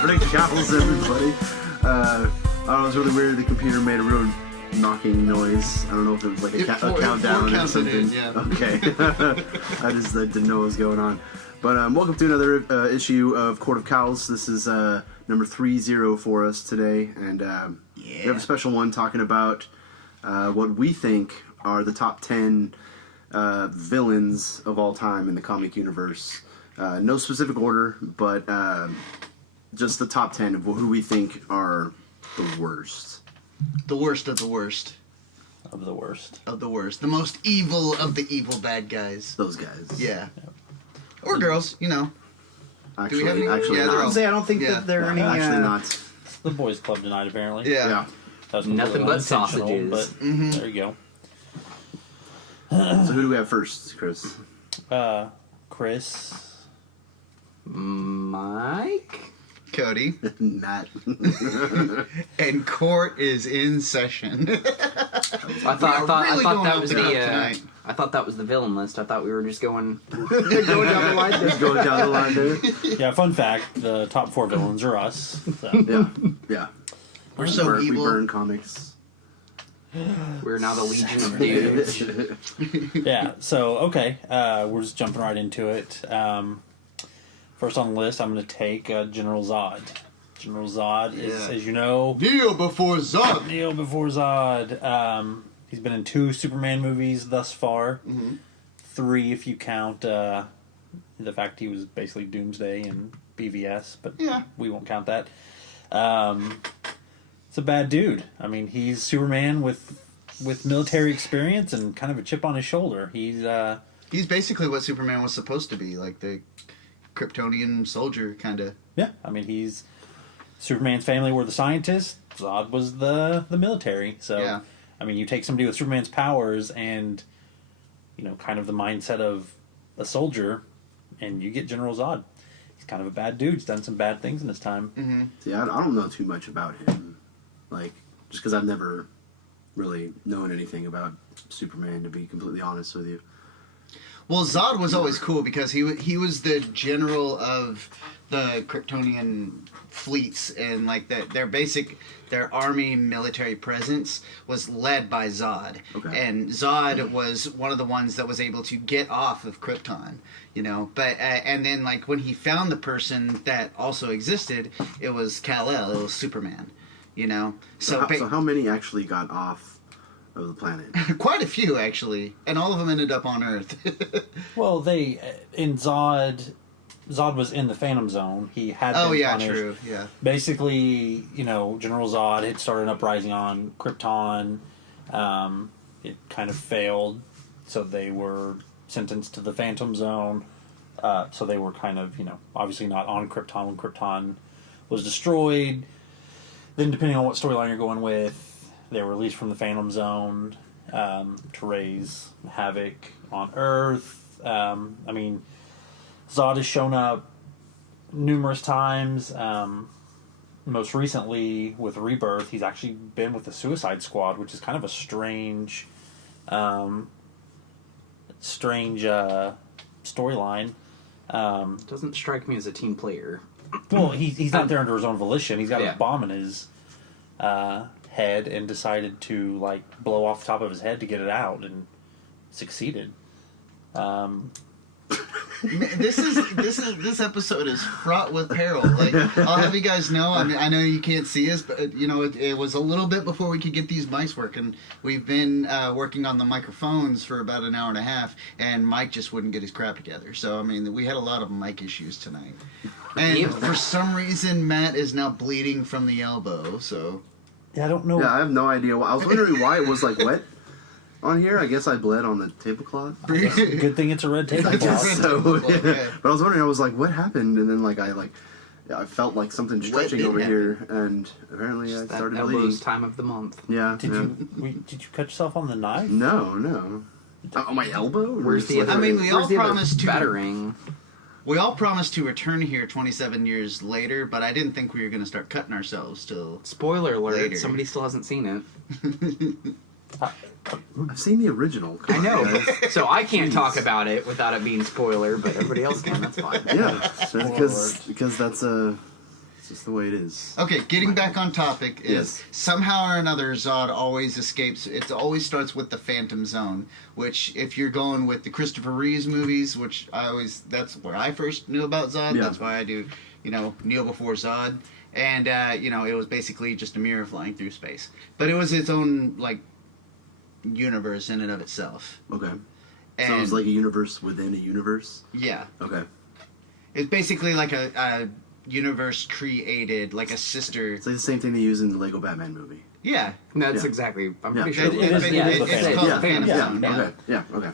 morning, Cowls, everybody. I don't know, it was really weird. The computer made a real knocking noise. I don't know if it was like a countdown or something. Okay. I just didn't know what was going on. But welcome to another issue of Court of Cowls. This is number 30 for us today. And we have a special one talking about what we think are the top 10 villains of all time in the comic universe. No specific order, but just the top 10 of who we think are the worst. The worst of the worst. Of the worst. Of the worst. The most evil of the evil bad guys. Those guys. Yeah. Or girls, you know. Actually, Do we have any? actually Yeah, not. I don't think that there are any. Actually not. It's the boys' club tonight, apparently. Yeah. That was Nothing but unintentional, sausages. But there you go. So who do we have first, Chris? Chris. Mike? Cody. Matt. And court is in session. I thought that was tonight. I thought that was the villain list. I thought we were just going down the line. Going down the line there. Yeah, fun fact, the top 4 villains are us. So. Yeah. We're so evil. We burn comics. We're now the Legion of Dudes. Yeah, so, okay, we're just jumping right into it. First on the list, I'm going to take General Zod. General Zod is, as you know... Kneel before Zod! Kneel before Zod. He's been in 2 Superman movies thus far. 3 if you count the fact he was basically Doomsday and BVS, but we won't count that. It's a bad dude. I mean, he's Superman with military experience and kind of a chip on his shoulder. He's basically what Superman was supposed to be, like the Kryptonian soldier, kind of. Yeah, I mean, he's... Superman's family were the scientists. Zod was the military. So, I mean, you take somebody with Superman's powers and, you know, kind of the mindset of a soldier, and you get General Zod. He's kind of a bad dude. He's done some bad things in his time. See, I don't know too much about him. Like, just because I've never really known anything about Superman, to be completely honest with you. Well, Zod was always cool because he was the general of the Kryptonian fleets, and like their army military presence was led by Zod. Okay. And Zod was one of the ones that was able to get off of Krypton, you know. But and then like when he found the person that also existed, it was Kal-El, it was Superman, you know. So how many actually got off of the planet? Quite a few, actually, and all of them ended up on Earth. Well, Zod was in the Phantom Zone. He had been punished. True, yeah. Basically, you know, General Zod had started an uprising on Krypton. It kind of failed, so they were sentenced to the Phantom Zone. So they were kind of, you know, obviously not on Krypton when Krypton was destroyed. Then, depending on what storyline you're going with, they were released from the Phantom Zone to raise havoc on Earth. I mean, Zod has shown up numerous times. Most recently, with Rebirth, he's actually been with the Suicide Squad, which is kind of a strange storyline. Doesn't strike me as a team player. Well, he's not there under his own volition. He's got a Yeah. bomb in his head and decided to like blow off the top of his head to get it out, and succeeded. This episode is fraught with peril. Like, I'll have you guys know. I mean, I know you can't see us, but you know it was a little bit before we could get these mics working. We've been working on the microphones for about an hour and a half, and Mike just wouldn't get his crap together. So I mean, we had a lot of mic issues tonight. And for some reason, Matt is now bleeding from the elbow. So Yeah, I don't know. Yeah, I have no idea. I was wondering why it was like wet on here. I guess I bled on the tablecloth. Good thing it's a red I guess tablecloth. so. Yeah. But I was wondering. I was like, what happened? And then I felt like something stretching over here, and apparently Just I started that bleeding. elbows time of the month. Yeah. Did you cut yourself on the knife? No. On my elbow? Where's the? I mean, we all promised to battering. We all promised to return here 27 years later, but I didn't think we were going to start cutting ourselves till... Spoiler alert, later. Somebody still hasn't seen it. I've seen the original. I know, so I can't talk about it without it being spoiler, but everybody else can, that's fine. Yeah, because that's a just the way it is. Okay, getting back on topic is Yes. somehow or another Zod always escapes. It always starts with the Phantom Zone, which if you're going with the Christopher Reeves movies, which that's where I first knew about Zod. Yeah. That's why I do, Kneel Before Zod. And, it was basically just a mirror flying through space. But it was its own, universe in and of itself. Okay. And, So it was like a universe within a universe? Yeah. Okay. It's basically like a universe created, like a sister. It's like the same thing they use in the Lego Batman movie. Yeah. That's Yeah. exactly. I'm Yeah. pretty sure. It's called Yeah. the Phantom Yeah. Zone. Okay. Yeah. Okay.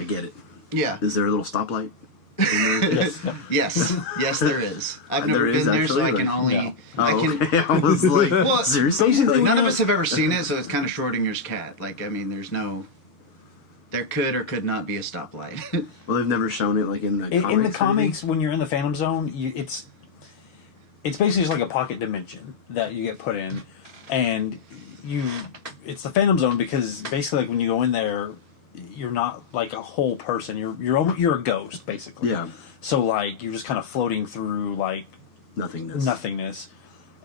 I get it. Yeah. Is there a little stoplight? in there? Yes. Yes, there is. I've never There been is, there, so I actually? can only. No. Oh, I can. okay. I was like, Well, seriously? None of us have ever seen it, so it's kind of Schrodinger's cat. There's no. There could or could not be a stoplight. Well, they've never shown it like in the comics. In the or comics, when you're in the Phantom Zone, it's basically just like a pocket dimension that you get put in, and it's the Phantom Zone because basically like when you go in there, you're not like a whole person. You're a ghost basically. Yeah. So like you're just kind of floating through like nothingness.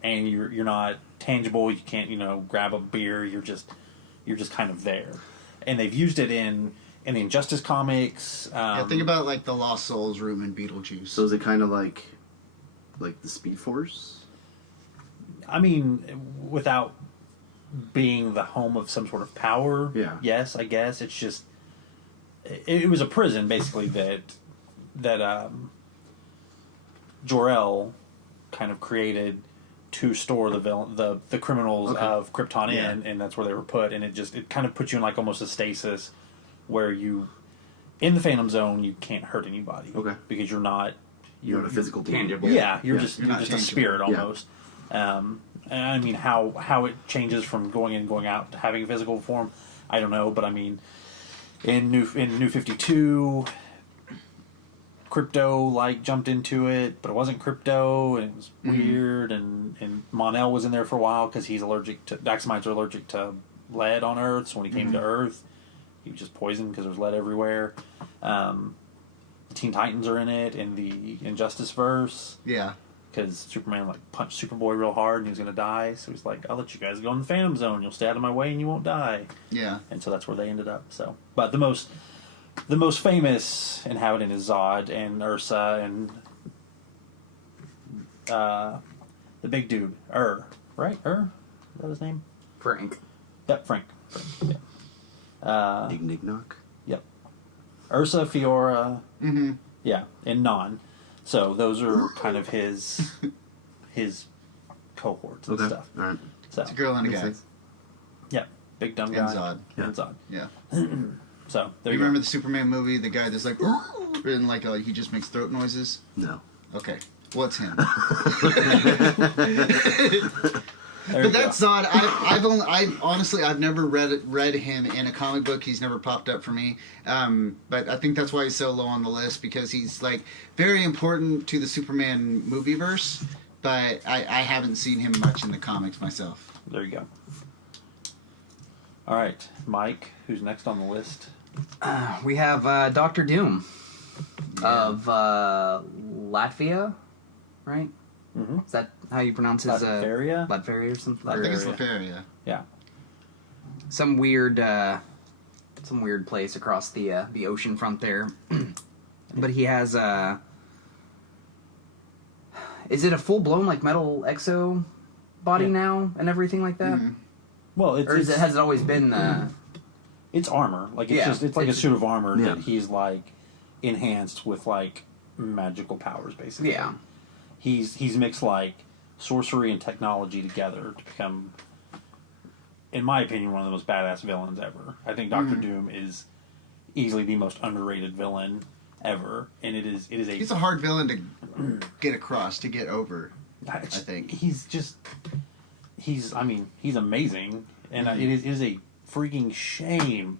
and you're not tangible. You can't grab a beer. You're just kind of there. And they've used it in the Injustice comics. Think about the Lost Souls room in Beetlejuice. So is it kind of like the Speed Force? I mean, without being the home of some sort of power. Yeah. Yes, I guess it's just it was a prison basically that Jor-El kind of created to store the criminals of Krypton in, and that's where they were put. And it kind of puts you in like almost a stasis where you in the Phantom Zone you can't hurt anybody. Okay. Because you're not a physical tangible. Yeah, you're Yeah. just You're not a tangible. spirit almost. And I mean how it changes from going in and going out to having a physical form, I don't know, but I mean in New 52 Crypto jumped into it, but it wasn't Crypto, and it was weird. And Mon-El was in there for a while because he's allergic to Daxamites are allergic to lead on Earth. So when he came to Earth, he was just poisoned because there's lead everywhere. The Teen Titans are in it in the Injustice verse Yeah. because Superman punched Superboy real hard and he was gonna die. So he's like, "I'll let you guys go in the Phantom Zone. You'll stay out of my way and you won't die." Yeah. And so that's where they ended up. So, but the most famous inhabitant is Zod and Ursa and the big dude, right? Is that his name? Frank. Yep, Frank. Yeah. Nig Knock. Yep. Ursa, Fiora, Mm-hmm. yeah, and Non. So those are kind of his cohorts and Okay. stuff. All right. So It's a girl and a Makes guy. sense. yeah, big dumb guy And Zod. and Zod. Yeah. So there You you remember go. the Superman movie? The guy that's and he just makes throat noises. No. Okay, what's him? There you But that's go. Zod. I've never read him in a comic book. He's never popped up for me. But I think that's why he's so low on the list because he's very important to the Superman movie verse. But I haven't seen him much in the comics myself. There you go. All right, Mike, who's next on the list? We have Doctor Doom of Latvia, right? Mm-hmm. Is that how you pronounce his Latveria? Latveria or something? I think it's Latveria. Latveria. Yeah. Some weird place across the ocean front there. But he has is it a full blown metal exo body now and everything like that? Mhm. Well, Has it always been it's armor. It's like a suit of armor that he's enhanced with magical powers basically. Yeah. He's mixed sorcery and technology together to become, in my opinion, one of the most badass villains ever. I think Doctor Doom is easily the most underrated villain ever, and it is a. He's a hard villain to get across, to get over. I think he's amazing, and it is a freaking shame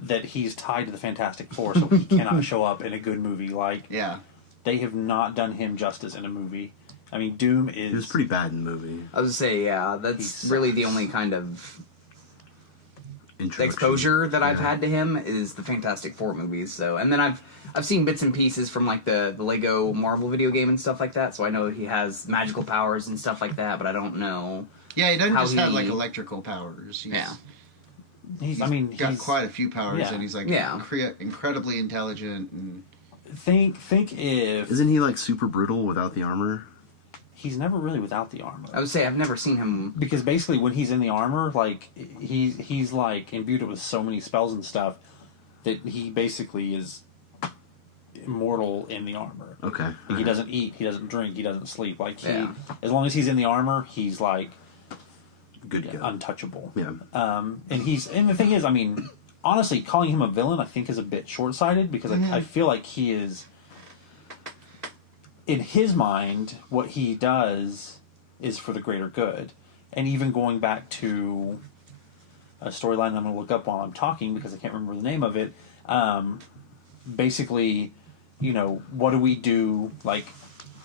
that he's tied to the Fantastic Four, so he cannot show up in a good movie. Yeah. They have not done him justice in a movie. I mean, Doom is. He was pretty bad in the movie. I was gonna say, yeah, that's really the only kind of exposure that I've had to him is the Fantastic Four movies. So, and then I've seen bits and pieces from like the Lego Marvel video game and stuff like that. So I know he has magical powers and stuff like that, but I don't know. Yeah, he doesn't just have like electrical powers. He's got quite a few powers, and he's like incredibly intelligent. And think if isn't he like super brutal without the armor? He's never really without the armor. I would say I've never seen him because basically when he's in the armor, like he's like imbued with so many spells and stuff that he basically is immortal in the armor. Okay. Like, he doesn't eat, he doesn't drink, he doesn't sleep. Like as long as he's in the armor, he's like untouchable. Yeah. And the thing is, I mean, honestly, calling him a villain, I think, is a bit short-sighted because I feel like he is. In his mind, what he does is for the greater good. And even going back to a storyline I'm going to look up while I'm talking because I can't remember the name of it, basically, what do we do? Like,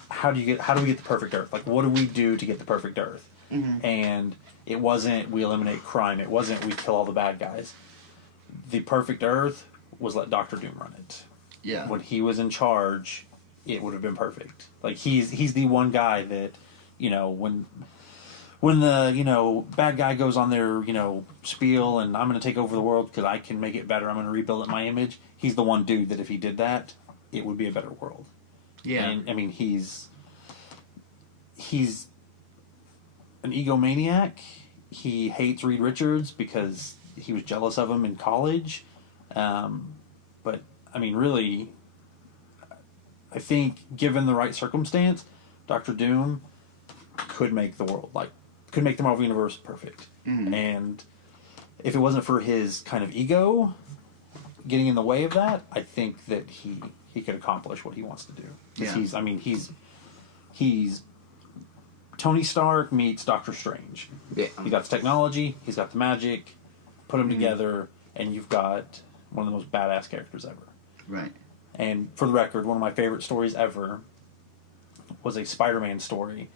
how do we get the perfect Earth? Like, what do we do to get the perfect Earth? Mm-hmm. And it wasn't we eliminate crime. It wasn't we kill all the bad guys. The perfect Earth was let Dr. Doom run it. Yeah. When he was in charge, it would have been perfect. Like he's the one guy that, when the bad guy goes on their spiel and I'm going to take over the world because I can make it better. I'm going to rebuild it in my image. He's the one dude that if he did that, it would be a better world. Yeah. And I mean he's an egomaniac. He hates Reed Richards because he was jealous of him in college. But I mean really, I think, given the right circumstance, Dr. Doom could make the Marvel Universe perfect. Mm-hmm. And if it wasn't for his kind of ego getting in the way of that, I think that he could accomplish what he wants to do. Yeah. He's Tony Stark meets Doctor Strange. Yeah. He got the technology, he's got the magic, put them together, and you've got one of the most badass characters ever. Right. And for the record, one of my favorite stories ever was a Spider-Man story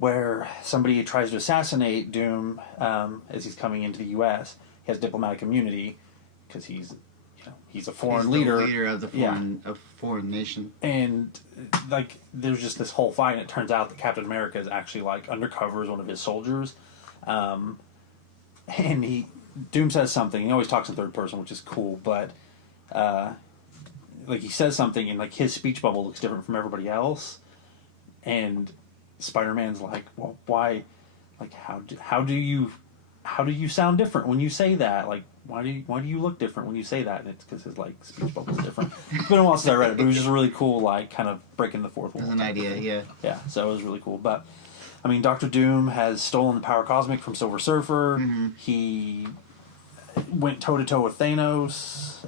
where somebody tries to assassinate Doom as he's coming into the U.S. He has diplomatic immunity because he's a foreign leader. The leader of the foreign nation. And like, there's just this whole fight, and it turns out that Captain America is actually like undercover as one of his soldiers. And Doom says something. He always talks in third person, which is cool, but like he says something and like his speech bubble looks different from everybody else, and Spider-Man's like, well, why? Like, how do you sound different when you say that? Like, why do you look different when you say that? And it's because his like speech bubble's different. It's been a while since I read it, but it was just really cool, like kind of breaking the fourth wall. As an idea, yeah. Yeah, so it was really cool. But I mean, Dr. Doom has stolen the power cosmic from Silver Surfer. Mm-hmm. He went toe-to-toe with Thanos.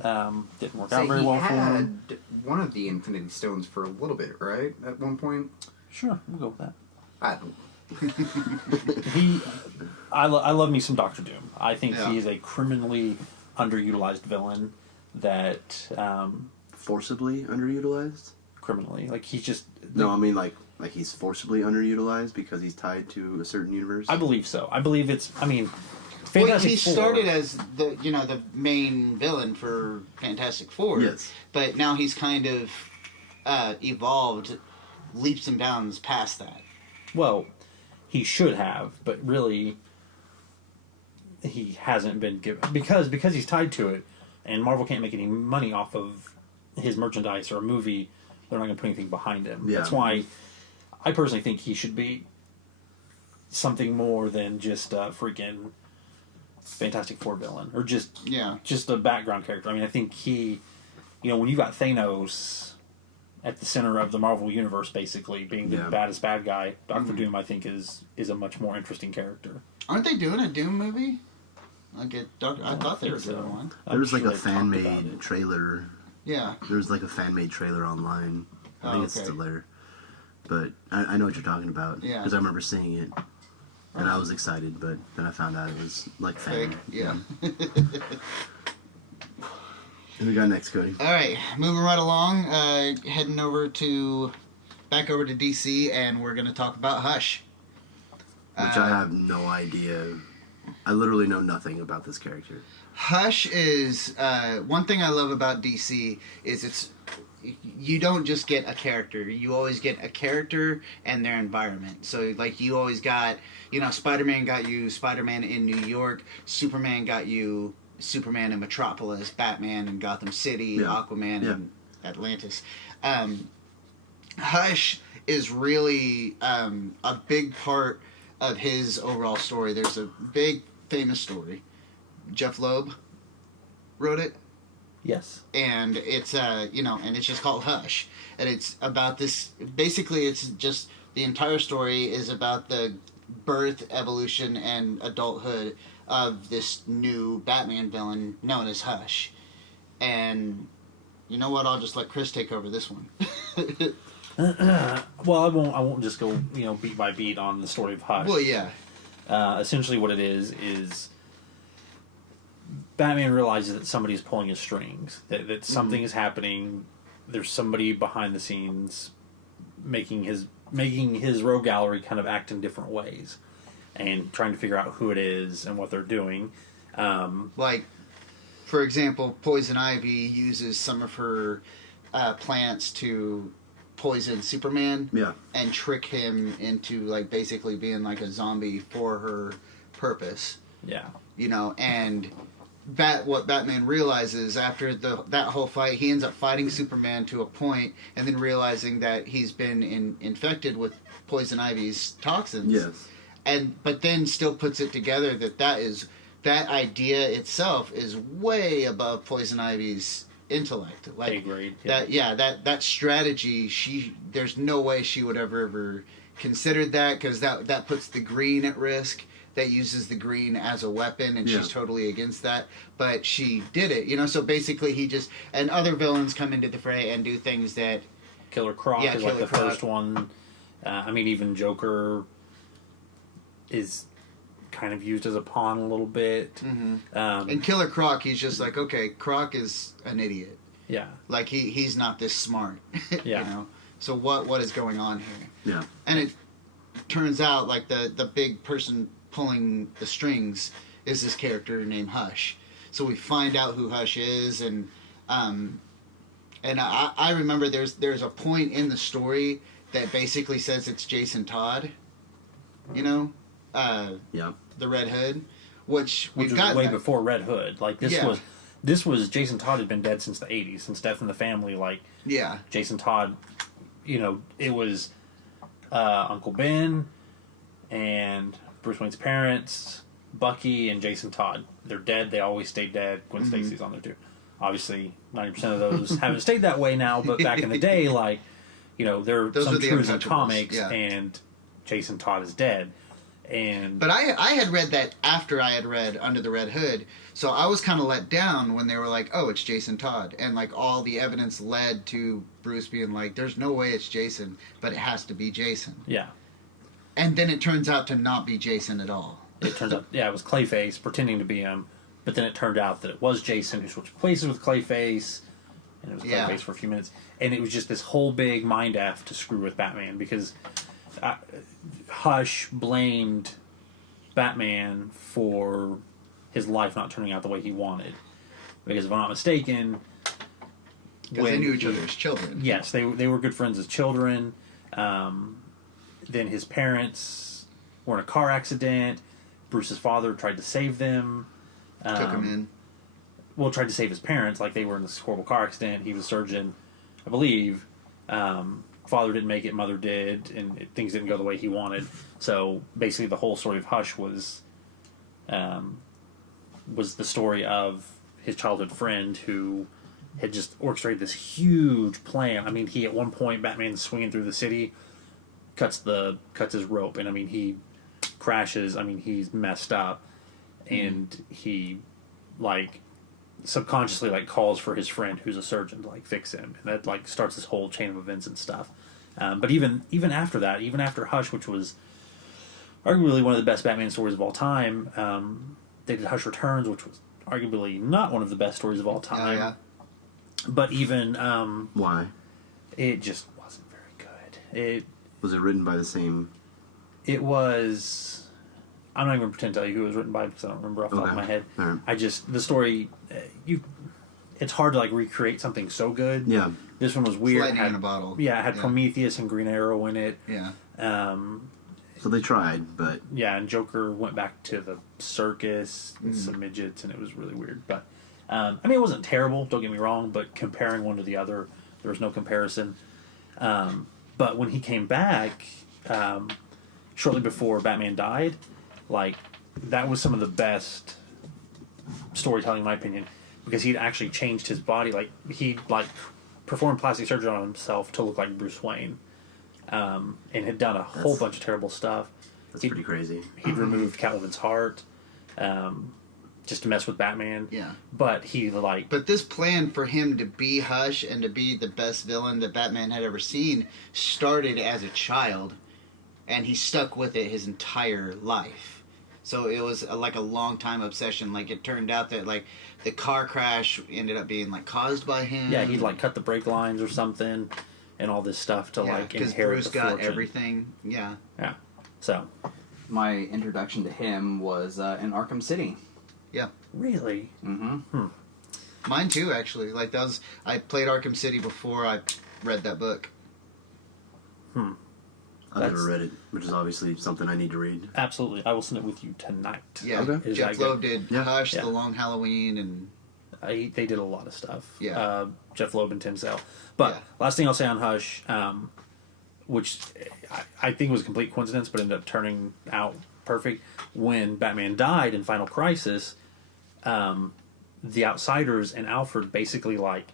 Didn't work out very well for him. He had one of the Infinity Stones for a little bit, right? At one point? Sure, we'll go with that. I don't I love me some Dr. Doom. I think he is a criminally underutilized villain that... forcibly underutilized? Criminally. Like, he's just... No, I mean, like he's forcibly underutilized because he's tied to a certain universe? I believe so. I believe it's... I mean... He started as the main villain for Fantastic Four. Yes. But now he's kind of evolved leaps and bounds past that. Well, he should have, but really he hasn't been given because he's tied to it, and Marvel can't make any money off of his merchandise or a movie. They're not going to put anything behind him. Yeah. That's why I personally think he should be something more than just a freaking Fantastic Four villain or just a background character. I mean, I think he, when you got Thanos at the center of the Marvel universe, basically being the baddest bad guy, Doctor Doom, I think is a much more interesting character. Aren't they doing a Doom movie? I thought they were doing one. There was like a fan made trailer. Yeah. There was like a fan made trailer online. I think it's still there. But I know what you're talking about. Yeah. Because I remember seeing it. And I was excited, but then I found out it was like fan. Fake. Yeah. Who we got next, Cody? All right, moving right along, heading back over to DC, and we're going to talk about Hush. Which I have no idea I literally know nothing about this character. Hush is one thing I love about DC is you don't just get a character. You always get a character and their environment. So, like, you always got, Spider-Man got you Spider-Man in New York. Superman got you Superman in Metropolis. Batman in Gotham City. Aquaman in Atlantis. Hush is really a big part of his overall story. There's a big, famous story. Jeff Loeb wrote it. Yes. And it's and it's just called Hush, and it's about this. Basically, it's just the entire story is about the birth, evolution, and adulthood of this new Batman villain known as Hush. And you know what? I'll just let Chris take over this one. Well, I won't just go beat by beat on the story of Hush. Well, yeah. Essentially, what it is Batman realizes that somebody is pulling his strings, that something is happening. There's somebody behind the scenes making his rogue gallery kind of act in different ways, and trying to figure out who it is and what they're doing. Like, for example, Poison Ivy uses some of her plants to poison Superman, and trick him into like basically being like a zombie for her purpose. Yeah, and what Batman realizes after that whole fight, he ends up fighting Superman to a point, and then realizing that he's been infected with Poison Ivy's toxins. Yes, but then still puts it together that idea itself is way above Poison Ivy's intellect. Like great. That strategy. There's no way she would ever considered that, because that puts the Green at risk. That uses the Green as a weapon, and she's totally against that. But she did it, so basically and other villains come into the fray and do things that... Killer Croc is like the first one. Even Joker is kind of used as a pawn a little bit. Mm-hmm. And Killer Croc, he's just like, okay, Croc is an idiot. Yeah. Like, he's not this smart, Yeah. So what is going on here? Yeah. And it turns out, like, the big person pulling the strings is this character named Hush. So we find out who Hush is, and I remember there's a point in the story that basically says it's Jason Todd, the Red Hood, which was way before Red Hood. Like this was Jason Todd had been dead since the 80s, since Death in the Family. Like Jason Todd, it was Uncle Ben and Bruce Wayne's parents, Bucky and Jason Todd. They're dead. They always stayed dead. Gwen Stacy's on there too. Obviously, 90% of those haven't stayed that way now, but back in the day, there are some truths in comics, and Jason Todd is dead. But I had read that after I had read Under the Red Hood, so I was kind of let down when they were like, oh, it's Jason Todd. And like all the evidence led to Bruce being like, there's no way it's Jason, but it has to be Jason. Yeah. And then it turns out to not be Jason at all. It turns out, it was Clayface pretending to be him, but then it turned out that it was Jason who switched places with Clayface, and it was Clayface for a few minutes. And it was just this whole big mind F to screw with Batman, because Hush blamed Batman for his life not turning out the way he wanted. Because if I'm not mistaken... Because they knew each other as children. Yes, they were good friends as children. Then his parents were in a car accident. Bruce's father tried to save them. Took him in. Well, tried to save his parents. Like, they were in this horrible car accident. He was a surgeon, I believe. Father didn't make it, mother did, and things didn't go the way he wanted. So, basically, the whole story of Hush was the story of his childhood friend who had just orchestrated this huge plan. He, at one point, Batman's swinging through the city, cuts his rope, and he crashes. He's messed up, and he subconsciously calls for his friend who's a surgeon to fix him, and that starts this whole chain of events and stuff. But even after that, even after Hush, which was arguably one of the best Batman stories of all time, they did Hush Returns, which was arguably not one of the best stories of all time. Oh, yeah. But even why? It just wasn't very good. Was it written by the same? It was. I'm not even going to pretend to tell you who it was written by because I don't remember off the top of my head. Right. The story, it's hard to like recreate something so good. Yeah. This one was weird. Lightning in a bottle. Yeah, it had Prometheus and Green Arrow in it. Yeah. So they tried, but... Yeah, and Joker went back to the circus and some midgets, and it was really weird. But, I mean, it wasn't terrible, don't get me wrong, but comparing one to the other, there was no comparison. But when he came back, shortly before Batman died, like, that was some of the best storytelling, in my opinion, because he'd actually changed his body. Like, he'd, like, performed plastic surgery on himself to look like Bruce Wayne. And had done a whole bunch of terrible stuff. That's pretty crazy. He'd removed Catwoman's heart, just to mess with Batman. Yeah. But he, like... But this plan for him to be Hush and to be the best villain that Batman had ever seen started as a child, and he stuck with it his entire life. So it was like a long time obsession. Like, it turned out that, like, the car crash ended up being, like, caused by him. Yeah, he'd, like, cut the brake lines or something, and all this stuff to, like, inherit Bruce the got fortune. everything. Yeah. Yeah. So... My introduction to him was in Arkham City. Yeah. Really? Mm-hmm. Mine too, actually. Like, that was... I played Arkham City before I read that book. I've never read it, which is obviously something I need to read. Absolutely. I will send it with you tonight. Yeah. Okay. Jeff Loeb did Hush, Yeah. The Long Halloween, and... They did a lot of stuff. Yeah. Jeff Loeb and Tim Sale. But last thing I'll say on Hush, which I think was a complete coincidence, but ended up turning out perfect. When Batman died in Final Crisis, the Outsiders and Alfred basically like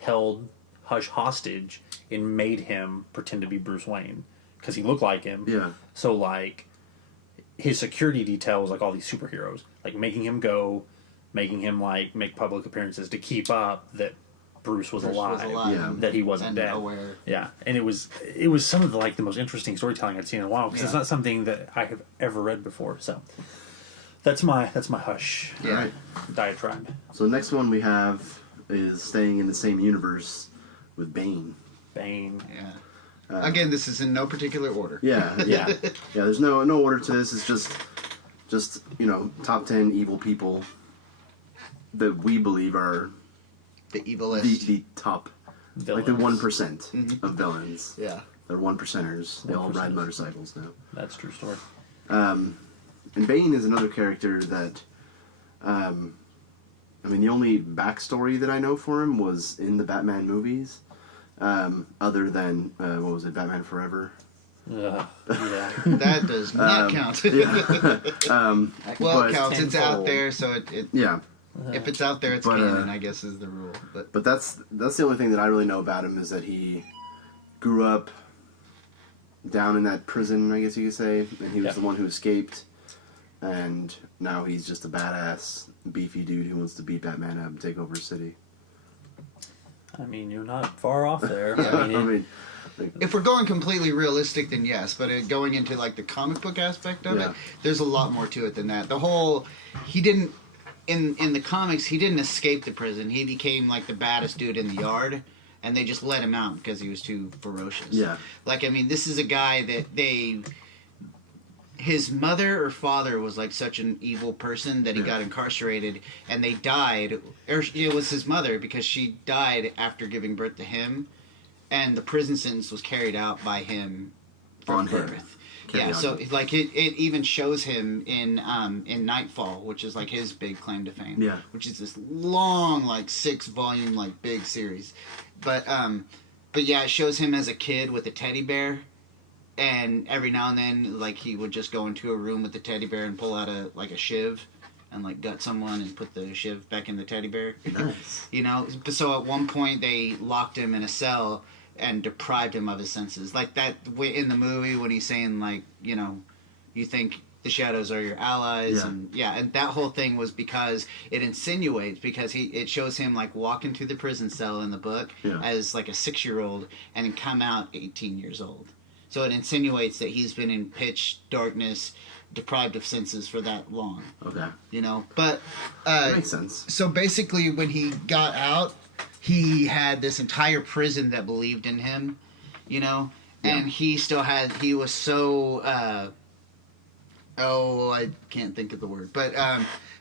held Hush hostage and made him pretend to be Bruce Wayne because he looked like him. Yeah. So like his security detail was like all these superheroes, like making him go, making him like make public appearances to keep up that Bruce was alive, Yeah. that he wasn't and dead. aware. Yeah, and it was some of the most interesting storytelling I'd seen in a while because it's not something that I have ever read before. So that's my Hush Yeah. Alright. diatribe. So the next one we have is staying in the same universe with Bane. Bane. Yeah. Again, this is in no particular order. Yeah. Yeah. There's no order to this. It's just top 10 evil people that we believe are The evilest. the top, Villains. like the 1% of villains. Yeah. They're 1%ers. They all 1%ers. ride motorcycles now. That's a true story. And Bane is another character that, I mean, the only backstory that I know for him was in the Batman movies, other than, what was it, Batman Forever? Yeah. That does not count. Well, it counts. It's out there, so it Yeah. if it's out there, it's canon, I guess, is the rule. But that's the only thing that I really know about him is that he grew up down in that prison, I guess you could say, and he was the one who escaped, and now he's just a badass, beefy dude who wants to beat Batman up and take over a city. I mean, you're not far off there. I mean, If we're going completely realistic, then yes. But going into like the comic book aspect of it, there's a lot more to it than that. The whole he didn't in the comics he didn't escape the prison. He became like the baddest dude in the yard, and they just let him out because he was too ferocious. Yeah. Like, I mean, this is a guy that his mother or father was like such an evil person that he got incarcerated, and they died. Or it was his mother because she died after giving birth to him, and the prison sentence was carried out by him from birth. Yeah, so like it even shows him in Nightfall, which is like his big claim to fame. Yeah. Which is this long, like 6-volume, like big series. But yeah, it shows him as a kid with a teddy bear, and every now and then, like, he would just go into a room with the teddy bear and pull out a shiv, and like gut someone and put the shiv back in the teddy bear. nice. You know, so at one point they locked him in a cell and deprived him of his senses. Like that in the movie when he's saying, like, you know, you think the shadows are your allies. Yeah. And that whole thing was because it insinuates, because it shows him like walk into the prison cell in the book as like a 6-year-old and then come out 18 years old. So it insinuates that he's been in pitch darkness, deprived of senses for that long. Okay. You know, but That makes sense. so basically when he got out, he had this entire prison that believed in him, you know, and he still had, he was so I can't think of the word, but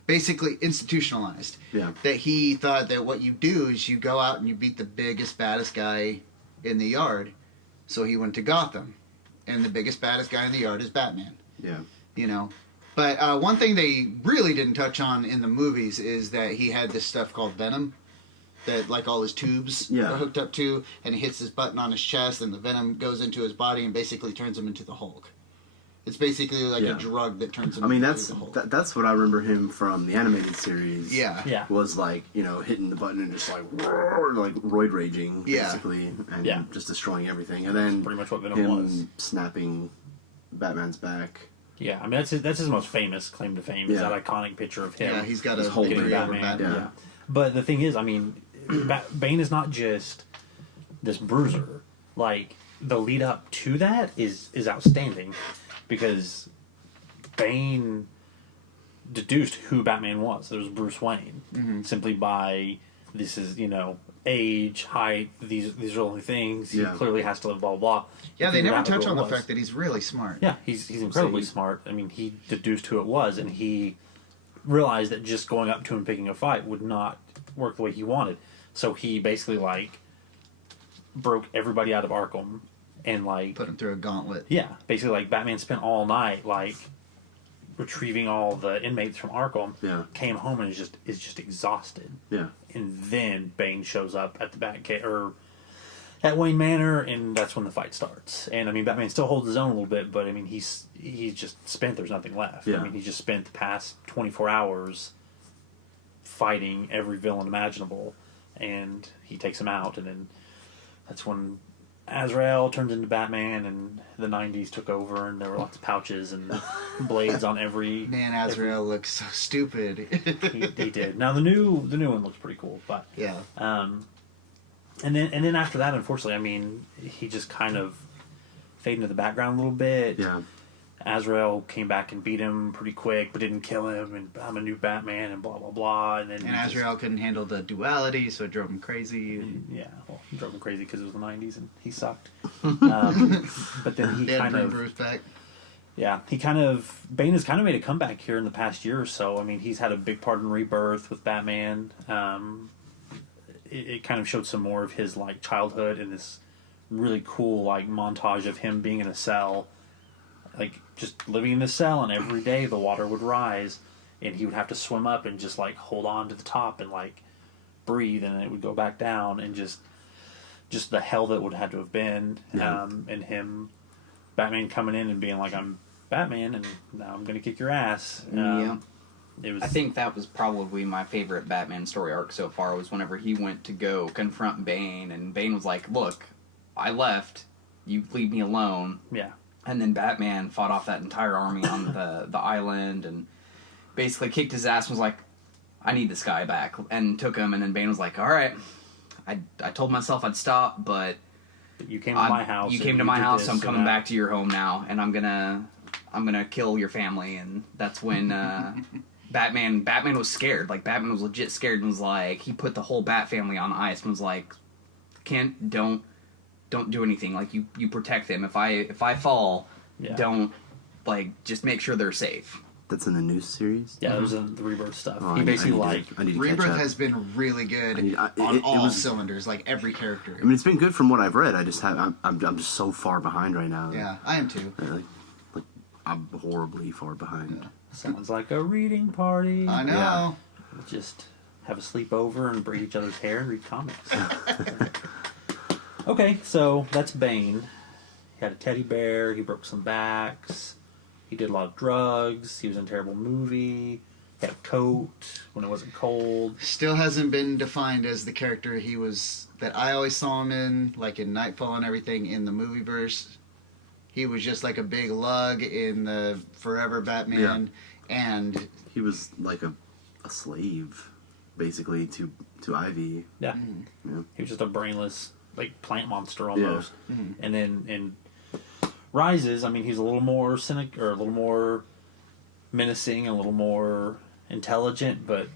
basically institutionalized. Yeah. That he thought that what you do is you go out and you beat the biggest, baddest guy in the yard. So he went to Gotham, and the biggest, baddest guy in the yard is Batman. Yeah. You know, but one thing they really didn't touch on in the movies is that he had this stuff called Venom. That like all his tubes are hooked up to, and he hits this button on his chest, and the venom goes into his body and basically turns him into the Hulk. It's basically like a drug that turns him into the Hulk. That's what I remember him from the animated series. Yeah. Was like, you know, hitting the button and just like roid raging, basically, and just destroying everything. And then that's pretty much what Venom was. Snapping Batman's back. Yeah, I mean that's his most famous claim to fame. Is that iconic picture of him. Yeah, he's got a holding Batman. Yeah. But the thing is, I mean, Bane is not just this bruiser. Like the lead up to that is outstanding. Because Bane deduced who Batman was. It was Bruce Wayne. Simply by, this is, you know, age, height, these are the only things. He clearly has to live, blah, blah, blah. Yeah, they never touch on the fact that he's really smart. Yeah, he's incredibly smart. I mean, he deduced who it was, and he realized that just going up to him and picking a fight would not work the way he wanted. So he basically, like, broke everybody out of Arkham. And like put him through a gauntlet. Yeah, basically like Batman spent all night like retrieving all the inmates from Arkham. Yeah. Came home and is just exhausted. Yeah. And then Bane shows up at the Batcave or at Wayne Manor, and that's when the fight starts. And I mean, Batman still holds his own a little bit, but I mean, he's just spent. There's nothing left. Yeah. I mean, he just spent the past 24 hours fighting every villain imaginable, and he takes him out, and then that's when Azrael turns into Batman, and the 90s took over, and there were lots of pouches and blades on every... Man, Azrael looks so stupid. he did. Now, the new one looks pretty cool, but... Yeah. And then after that, unfortunately, I mean, he just kind of faded into the background a little bit. Yeah. Azrael came back and beat him pretty quick, but didn't kill him, and I'm a new Batman, and blah, blah, blah. And then Azrael couldn't handle the duality, so it drove him crazy. Yeah, well, it drove him crazy because it was the 90s, and he sucked. But then he kind of... Bruce back. Yeah, Bane has kind of made a comeback here in the past year or so. I mean, he's had a big part in Rebirth with Batman. It kind of showed some more of his, like, childhood in this really cool, like, montage of him being in a cell, like, just living in a cell, and every day the water would rise, and he would have to swim up and just, like, hold on to the top and, like, breathe, and it would go back down, and just the hell that would have to have been, and him, Batman coming in and being like, I'm Batman, and now I'm going to kick your ass. I think that was probably my favorite Batman story arc so far, was whenever he went to go confront Bane, and Bane was like, look, I left, you leave me alone. Yeah. And then Batman fought off that entire army on the island and basically kicked his ass and was like, I need this guy back, and took him, and then Bane was like, all right, I told myself I'd stop, but you came to my house. You came to my house, so I'm coming back to your home now, and I'm gonna kill your family. And that's when Batman was scared. Like, Batman was legit scared and was like, he put the whole Bat family on ice and was like, don't do anything. Like, you protect them. If I fall, don't, like, just make sure they're safe. That's in the new series? Yeah, that was in the Rebirth stuff. Oh, he basically, Rebirth has been really good on all cylinders, like every character. I mean, it's been good from what I've read. I just have, I'm just so far behind right now. Yeah, I am too. Like I'm horribly far behind. Yeah. Sounds like a reading party. I know. Yeah. We'll just have a sleepover and braid each other's hair and read comics. Okay, so that's Bane. He had a teddy bear. He broke some backs. He did a lot of drugs. He was in a terrible movie. He had a coat when it wasn't cold. Still hasn't been defined as the character he was, that I always saw him in, like in Nightfall and everything, in the movie verse. He was just like a big lug in the Forever Batman, and he was like a slave, basically, to Ivy. Yeah. Yeah. He was just a brainless, like, plant monster almost. Yeah. And then in Rises, I mean, he's a little more cynic, or a little more menacing, a little more intelligent, but...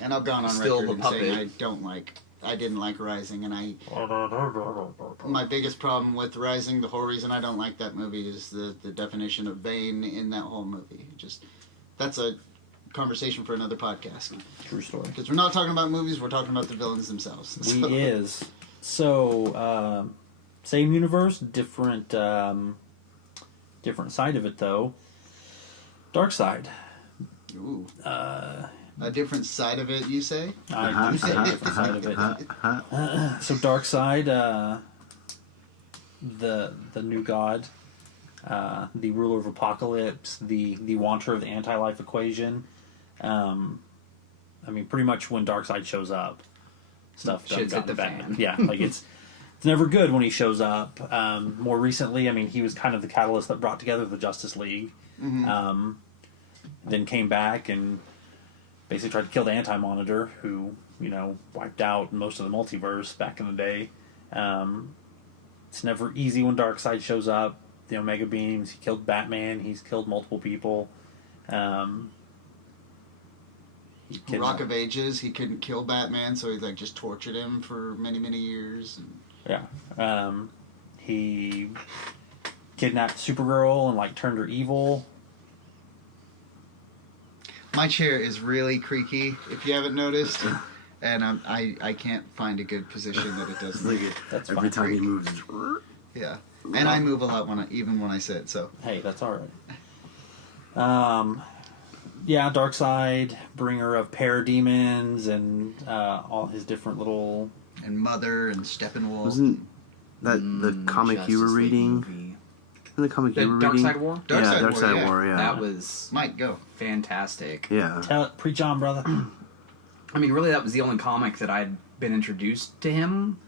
And I've gone on still record the and saying puppet. I don't like I didn't like Rising, and my biggest problem with Rising, the whole reason I don't like that movie is the definition of Bane in that whole movie. That's a conversation for another podcast. True story. Because we're not talking about movies, we're talking about the villains themselves. We is. So, same universe, different side of it though. Darkseid. Ooh. A different side of it, you say? I do say a different side of it. So Darkseid, the new god, the ruler of Apocalypse, the wanter of the anti-life equation. I mean, pretty much when Darkseid shows up, stuff shit's hit the fan. Yeah, like it's never good when he shows up. More recently, I mean, he was kind of the catalyst that brought together the Justice League. Mm-hmm. Then came back and basically tried to kill the Anti-Monitor, who, you know, wiped out most of the multiverse back in the day. It's never easy when Darkseid shows up. The Omega Beams, he killed Batman, he's killed multiple people. Rock of Ages, he couldn't kill Batman, so he like just tortured him for many, many years. Yeah. He kidnapped Supergirl and like turned her evil. My chair is really creaky, if you haven't noticed, and I can't find a good position that it doesn't. That's every fine. time he moves. Yeah, and I move a lot even when I sit. So hey, that's all right. Yeah, Darkseid, bringer of parademons and all his different little... And Mother and Steppenwolf. Wasn't that the comic you were reading? The comic you were reading? Darkseid War? Darkseid War, yeah. That was... Mike, go. Fantastic. Yeah. Tell it, preach on, brother. I mean, really, that was the only comic that I'd been introduced to him.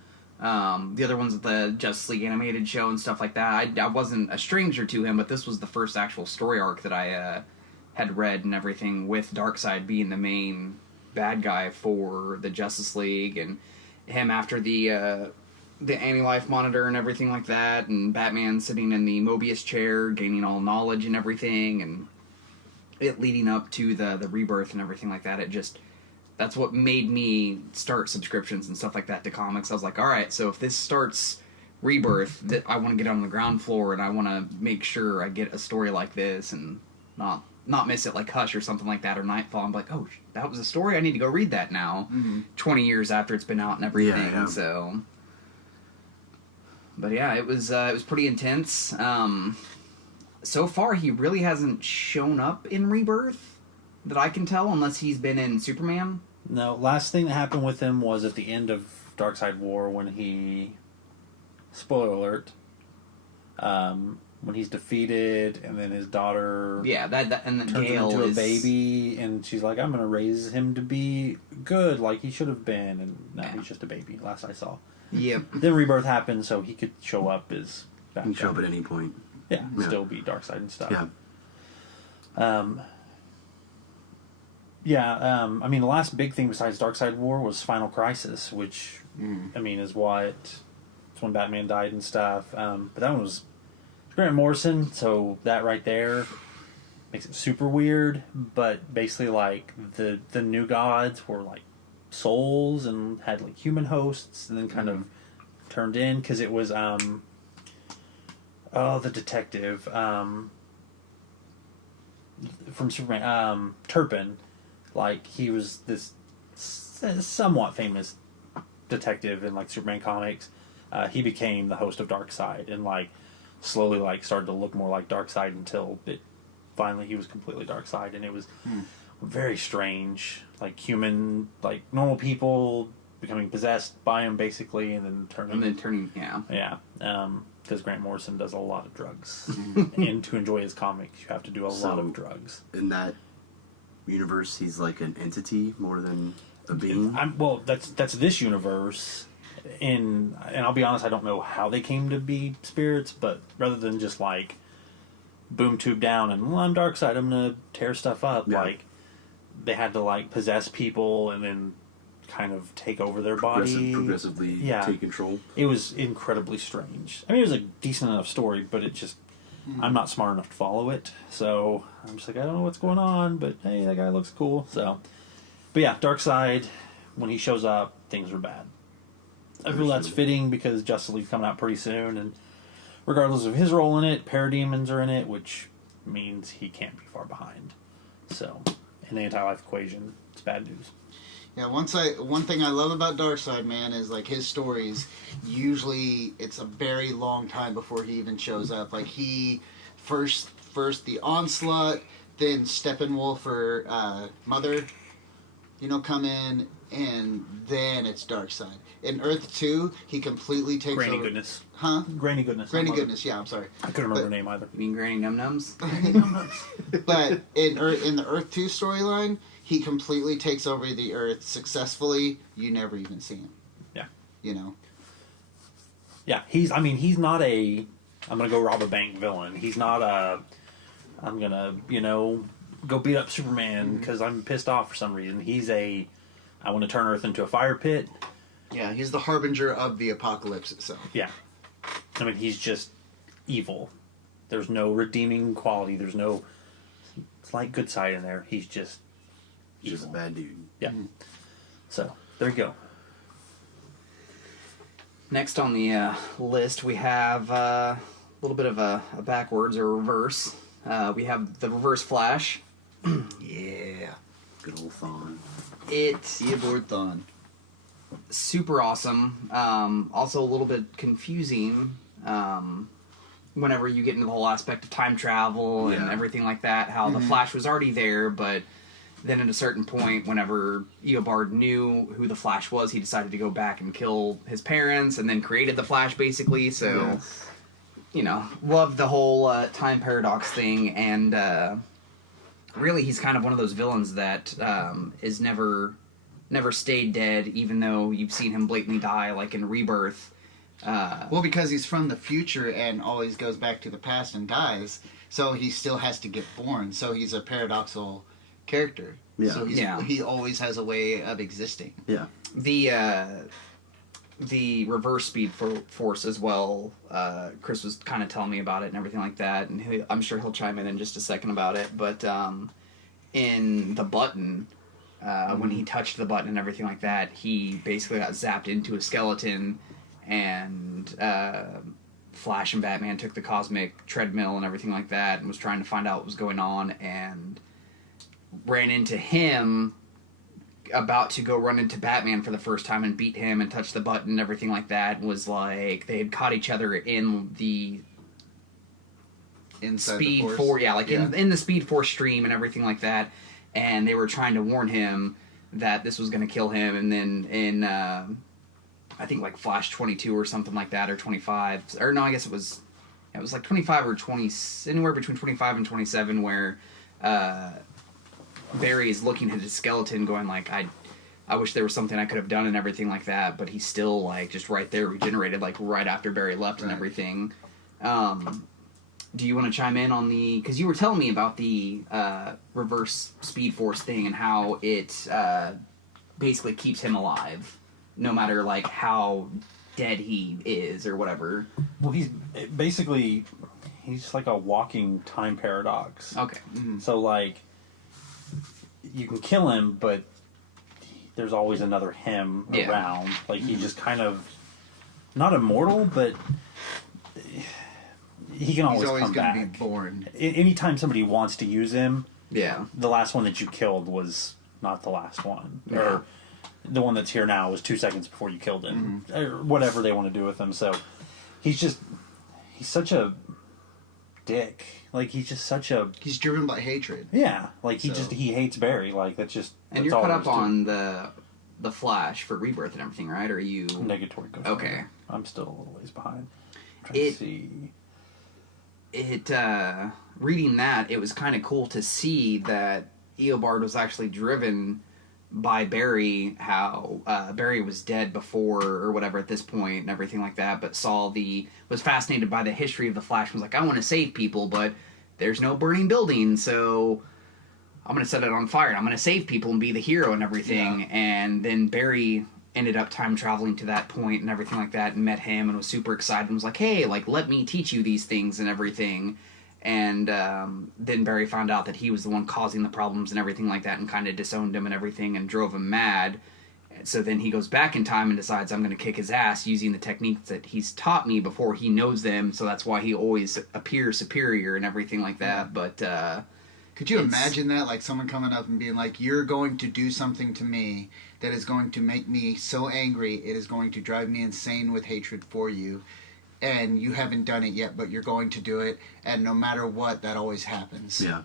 The other ones, the Justice League animated show and stuff like that, I wasn't a stranger to him, but this was the first actual story arc that I had read and everything, with Darkseid being the main bad guy for the Justice League, and him after the anti-life monitor and everything like that, and Batman sitting in the Mobius chair, gaining all knowledge and everything, and it leading up to the rebirth and everything like that. That's what made me start subscriptions and stuff like that to comics. I was like, all right, so if this starts Rebirth, that I want to get on the ground floor, and I want to make sure I get a story like this and not miss it like Hush or something like that, or Nightfall. I'm like, oh, that was a story? I need to go read that now, 20 years after it's been out and everything. Yeah. So, but yeah, it was pretty intense. So far, he really hasn't shown up in Rebirth that I can tell, unless he's been in Superman. No, last thing that happened with him was at the end of Darkseid War when he... Spoiler alert. When he's defeated, and then his daughter... Yeah, that and then turns Gale him into is... a baby, and she's like, I'm going to raise him to be good, like he should have been, and now he's just a baby, last I saw. Yep. Then Rebirth happened, so he could show up as... He can show up at any point. Yeah, still be Darkseid and stuff. Yeah. I mean, the last big thing besides Darkseid War was Final Crisis, which, I mean, is it's when Batman died and stuff. But that one was Grant Morrison, so that right there makes it super weird. But basically, like, the new gods were, like, souls and had, like, human hosts, and then kind of turned in, because it was, the detective, from Superman, Turpin. Like, he was this somewhat famous detective in, like, Superman comics. He became the host of Darkseid, and, like, slowly, like, started to look more like Darkseid until finally he was completely Darkseid, and it was very strange. Like, human, like, normal people becoming possessed by him, basically, and then turning, yeah. Yeah, because Grant Morrison does a lot of drugs. And to enjoy his comics, you have to do a lot of drugs. In that universe, he's like an entity more than a being? That's this universe. And I'll be honest, I don't know how they came to be spirits, but rather than just like boom tube down and, well, I'm Darkseid, I'm gonna tear stuff up, like they had to like possess people and then kind of take over their body. Progressively take control. It was incredibly strange. I mean, it was a decent enough story, but it just... I'm not smart enough to follow it, so I'm just like, I don't know what's going on, but hey, that guy looks cool, so... But yeah, Darkseid, when he shows up, things are bad. I feel that's fitting because Justice League's coming out pretty soon, and regardless of his role in it, parademons are in it, which means he can't be far behind. So, in the anti-life equation, it's bad news. Yeah, one thing I love about Darkseid, man, is like his stories. Usually, it's a very long time before he even shows up. Like he first the Onslaught, then Steppenwolf or Mother, come in, and then it's Darkseid. In Earth 2, he completely takes Granny over. Goodness. Huh? Granny Goodness. Granny Goodness. Yeah, I'm sorry. I couldn't remember her name either. You mean Granny Num Nums? But in the Earth 2 storyline, he completely takes over the Earth successfully. You never even see him. Yeah. Yeah, he's not a I'm gonna go rob a bank villain. He's not a I'm gonna, go beat up Superman because I'm pissed off for some reason. He's I want to turn Earth into a fire pit. Yeah, he's the harbinger of the apocalypse itself. Yeah. He's just evil. There's no redeeming quality. There's no slight good side in there. He's just evil. Just a bad dude. Yeah. So, there you go. Next on the list, we have a little bit of a backwards or reverse. We have the Reverse Flash. Yeah. Good old Thawne. See aboard Thawne. Super awesome. Also a little bit confusing whenever you get into the whole aspect of time travel and everything like that. How the Flash was already there, but then at a certain point, whenever Eobard knew who the Flash was, he decided to go back and kill his parents and then created the Flash, basically. So, love the whole time paradox thing. And really, he's kind of one of those villains that is never stayed dead, even though you've seen him blatantly die, like in Rebirth. Well, because he's from the future and always goes back to the past and dies, so he still has to get born. So he's a paradoxical character. Yeah. So he always has a way of existing. Yeah. The reverse speed force as well. Chris was kind of telling me about it and everything like that, and I'm sure he'll chime in just a second about it. But in the button, when he touched the button and everything like that, he basically got zapped into a skeleton, and Flash and Batman took the cosmic treadmill and everything like that, and was trying to find out what was going on, and ran into him about to go run into Batman for the first time and beat him and touch the button and everything like that. Was like they had caught each other in the Inside Speed the Force, in the Speed Force stream and everything like that, and they were trying to warn him that this was going to kill him. And then in I think like Flash 22 or something like that, or 25, or no, I guess it was like 25 or 20, anywhere between 25 and 27, where Barry is looking at his skeleton going like, I wish there was something I could have done and everything like that, but he's still like just right there, regenerated like right after Barry left and everything. Do you want to chime in on because you were telling me about the reverse Speed Force thing and how it basically keeps him alive no matter like how dead he is or whatever. Well, he's like a walking time paradox. Okay. Mm-hmm. So like, you can kill him, but there's always another him around. Like, he just kind of not immortal, but he can always come back. He's always going to be born. Anytime somebody wants to use him, Yeah. the last one that you killed was not the last one, Yeah. or the one that's here now was 2 seconds before you killed him, or whatever they want to do with him. So he's such a dick. Like, he's driven by hatred. Yeah, like he hates Barry. Like, that's And you're caught up on the Flash for Rebirth and everything, right? Or are you Negatory goes okay? I'm still a little ways behind. I'm trying to see. Reading that, it was kind of cool to see that Eobard was actually driven by Barry, how Barry was dead before or whatever at this point and everything like that, but was fascinated by the history of the Flash, was like, I want to save people, but there's no burning building, so I'm going to set it on fire, and I'm going to save people and be the hero and everything. Yeah. And then Barry ended up time traveling to that point and everything like that, and met him and was super excited and was like, hey, like, let me teach you these things and everything. And then Barry found out that he was the one causing the problems and everything like that, and kind of disowned him and everything and drove him mad. So then he goes back in time and decides I'm going to kick his ass using the techniques that he's taught me before he knows them. So that's why he always appears superior and everything like that. But could you imagine that? Like someone coming up and being like, "You're going to do something to me that is going to make me so angry, it is going to drive me insane with hatred for you. And you haven't done it yet, but you're going to do it. And no matter what, that always happens. Yeah.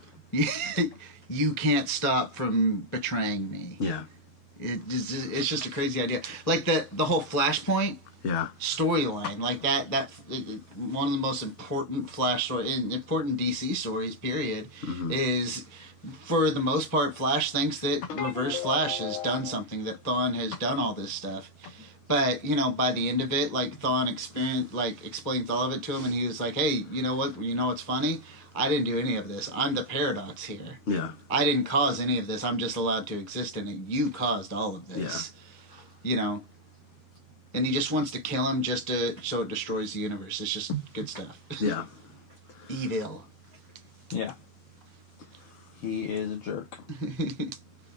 You can't stop from betraying me." Yeah. It's just a crazy idea. Like the whole Flashpoint storyline, like that one of the most important important DC stories, period, is, for the most part, Flash thinks that Reverse Flash has done something, that Thawne has done all this stuff. But, you know, by the end of it, like, Thawne explains all of it to him, and he was like, "Hey, you know what? You know what's funny? I didn't do any of this. I'm the paradox here. Yeah. I didn't cause any of this. I'm just allowed to exist in it. You caused all of this." Yeah. You know? And he just wants to kill him so it destroys the universe. It's just good stuff. Yeah. Evil. Yeah. He is a jerk.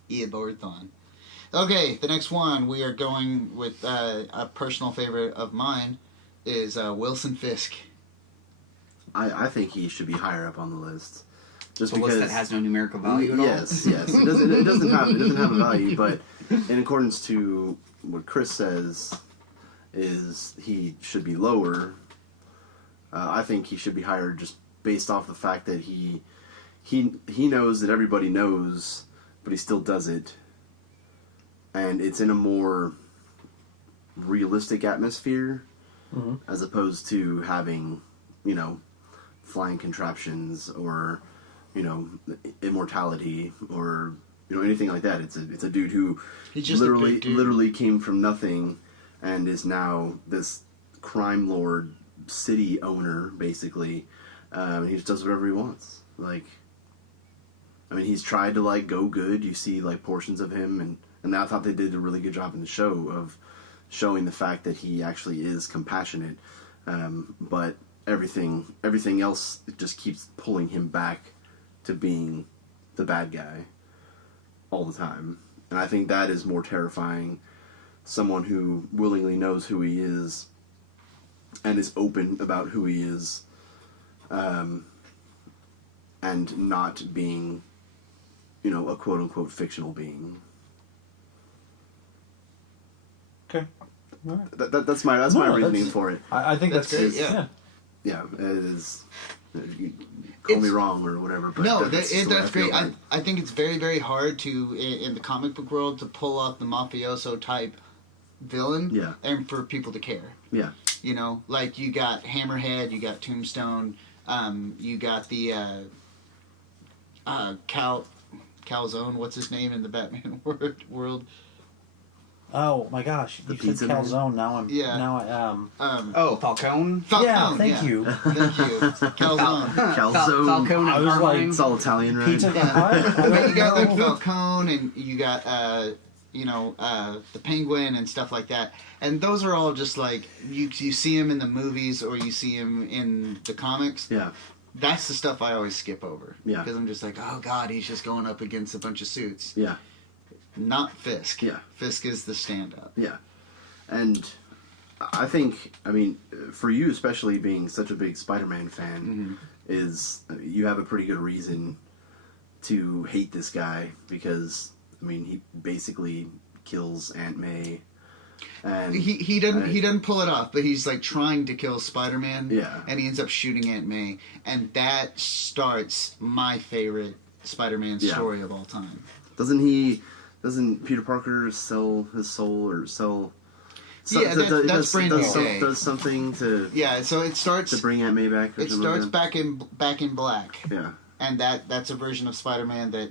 Eobard Thawne. Okay, the next one we are going with a personal favorite of mine is Wilson Fisk. I think he should be higher up on the list. Just a because list that has no numerical value at all? Yes. It doesn't have a value, but in accordance to what Chris says, is he should be lower. I think he should be higher just based off the fact that he knows that everybody knows, but he still does it. And it's in a more realistic atmosphere, as opposed to having, you know, flying contraptions or, you know, immortality or, you know, anything like that. It's a dude who literally came from nothing and is now this crime lord, city owner, basically. He just does whatever he wants. Like, I mean, he's tried to, like, go good. You see, like, portions of him, and I thought they did a really good job in the show of showing the fact that he actually is compassionate. But everything else just keeps pulling him back to being the bad guy all the time. And I think that is more terrifying. Someone who willingly knows who he is and is open about who he is, and not being, you know, a quote-unquote fictional being. Okay. All right. That's my reasoning for it. I think that's great. Yeah. Yeah, it is. You call me wrong or whatever, but no, that's great. Right. I think it's very, very hard to, in the comic book world, to pull off the mafioso type villain, and for people to care. Yeah. You know, like you got Hammerhead, you got Tombstone, you got the Calzone. What's his name in the Batman world? Oh my gosh! You said calzone. Now Falcone. Yeah, thank you. Calzone. Falcone. I was like, it's all Italian, right? Pizza. But you got like Falcone, and you got the Penguin and stuff like that. And those are all just like you see him in the movies or you see him in the comics. Yeah. That's the stuff I always skip over. Yeah. Because I'm just like, oh god, he's just going up against a bunch of suits. Yeah. Not Fisk. Yeah. Fisk is the stand-up. Yeah. And I think, I mean, for you especially being such a big Spider-Man fan, is you have a pretty good reason to hate this guy because, I mean, he basically kills Aunt May. And he doesn't pull it off, but he's like trying to kill Spider-Man. Yeah. And he ends up shooting Aunt May. And that starts my favorite Spider-Man story of all time. Doesn't Peter Parker sell his soul or sell? That's Brandon Day. Does something to so it starts to bring Aunt May back. It starts back in Black. Yeah, and that's a version of Spider-Man that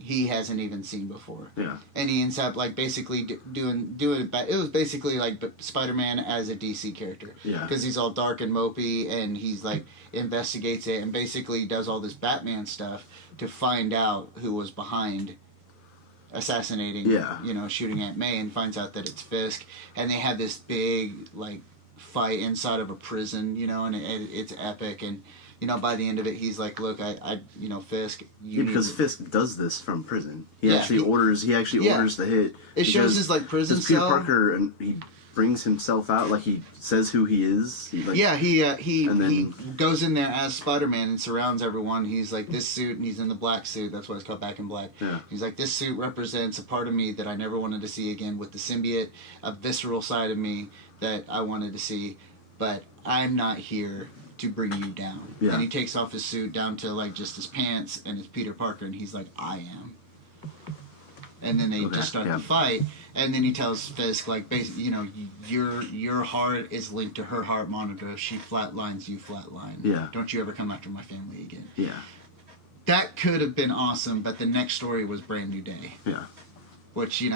he hasn't even seen before. Yeah, and he ends up like basically doing it. It was basically like Spider-Man as a DC character. Yeah, because he's all dark and mopey, and he's like investigates it and basically does all this Batman stuff to find out who was behind assassinating, shooting Aunt May, and finds out that it's Fisk, and they have this big like fight inside of a prison, and it's epic, and by the end of it, he's like, look, Fisk, because Fisk does this from prison. He Yeah, actually orders the hit. It shows his like prison Peter cell. Parker, and he brings himself out, like he says who he is. He goes in there as Spider-Man and surrounds everyone. He's like, this suit, and he's in the black suit. That's why it's called Back in Black. Yeah. He's like, this suit represents a part of me that I never wanted to see again, with the symbiote, a visceral side of me that I wanted to see, but I'm not here to bring you down. Yeah. And he takes off his suit down to like just his pants, and it's Peter Parker, and he's like, I am. And then they just start the fight, and then he tells Fisk, like, basically, your heart is linked to her heart monitor. If she flatlines, you flatline. Yeah. Don't you ever come after my family again. Yeah. That could have been awesome, but the next story was Brand New Day. Yeah. Which, he...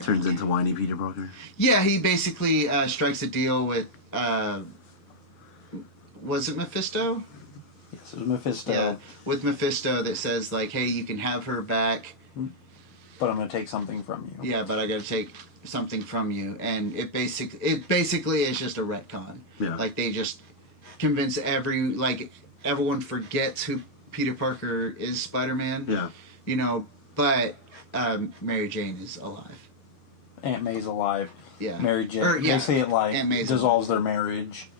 Turns into whiny Peter Parker. Yeah, he basically strikes a deal with... was it Mephisto? Yes, it was Mephisto. Yeah, with Mephisto that says, like, hey, you can have her back... But I'm going to take something from you. Yeah, but I got to take something from you, and it basically is just a retcon. Yeah. Like they just convince everyone forgets who Peter Parker is, Spider-Man. Yeah. But Mary Jane is alive. Aunt May's alive. Yeah. Mary Jane. They say it dissolves their marriage,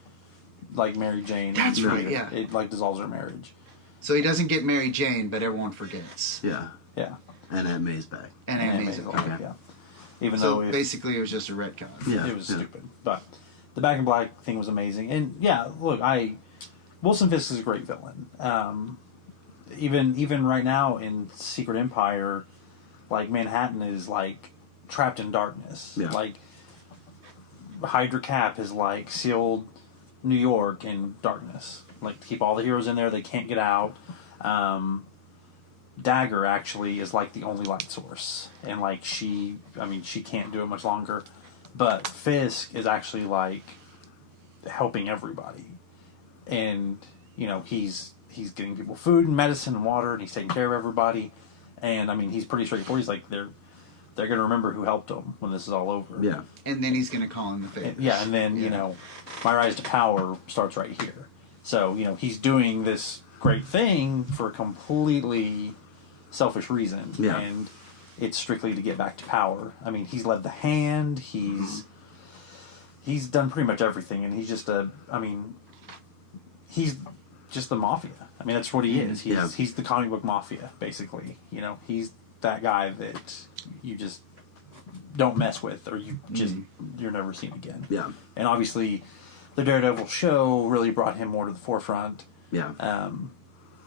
like Mary Jane. That's right. Yeah. It dissolves their marriage. So he doesn't get Mary Jane, but everyone forgets. Yeah. Yeah. And Aunt May's back. And Aunt May's alive. Okay. Yeah. Even so though basically it was just a retcon. Yeah. It was stupid, but the Back in Black thing was amazing. And yeah, look, Wilson Fisk is a great villain. Even right now in Secret Empire, like Manhattan is like trapped in darkness. Yeah. Like Hydra Cap is like sealed New York in darkness. Like to keep all the heroes in there, they can't get out. Dagger actually is like the only light source, and like she can't do it much longer. But Fisk is actually like helping everybody, and he's getting people food and medicine and water, and he's taking care of everybody. And he's pretty straightforward. He's like they're gonna remember who helped them when this is all over. Yeah. And then he's gonna call in the favors. Yeah, and then my rise to power starts right here. So he's doing this great thing for a completely selfish reason, and it's strictly to get back to power. He's led the hand. He's done pretty much everything, and he's just he's just the mafia. That's what he is. He's the comic book mafia, basically. He's that guy that you just don't mess with, or you're never seen again. Yeah. And obviously, the Daredevil show really brought him more to the forefront. Yeah.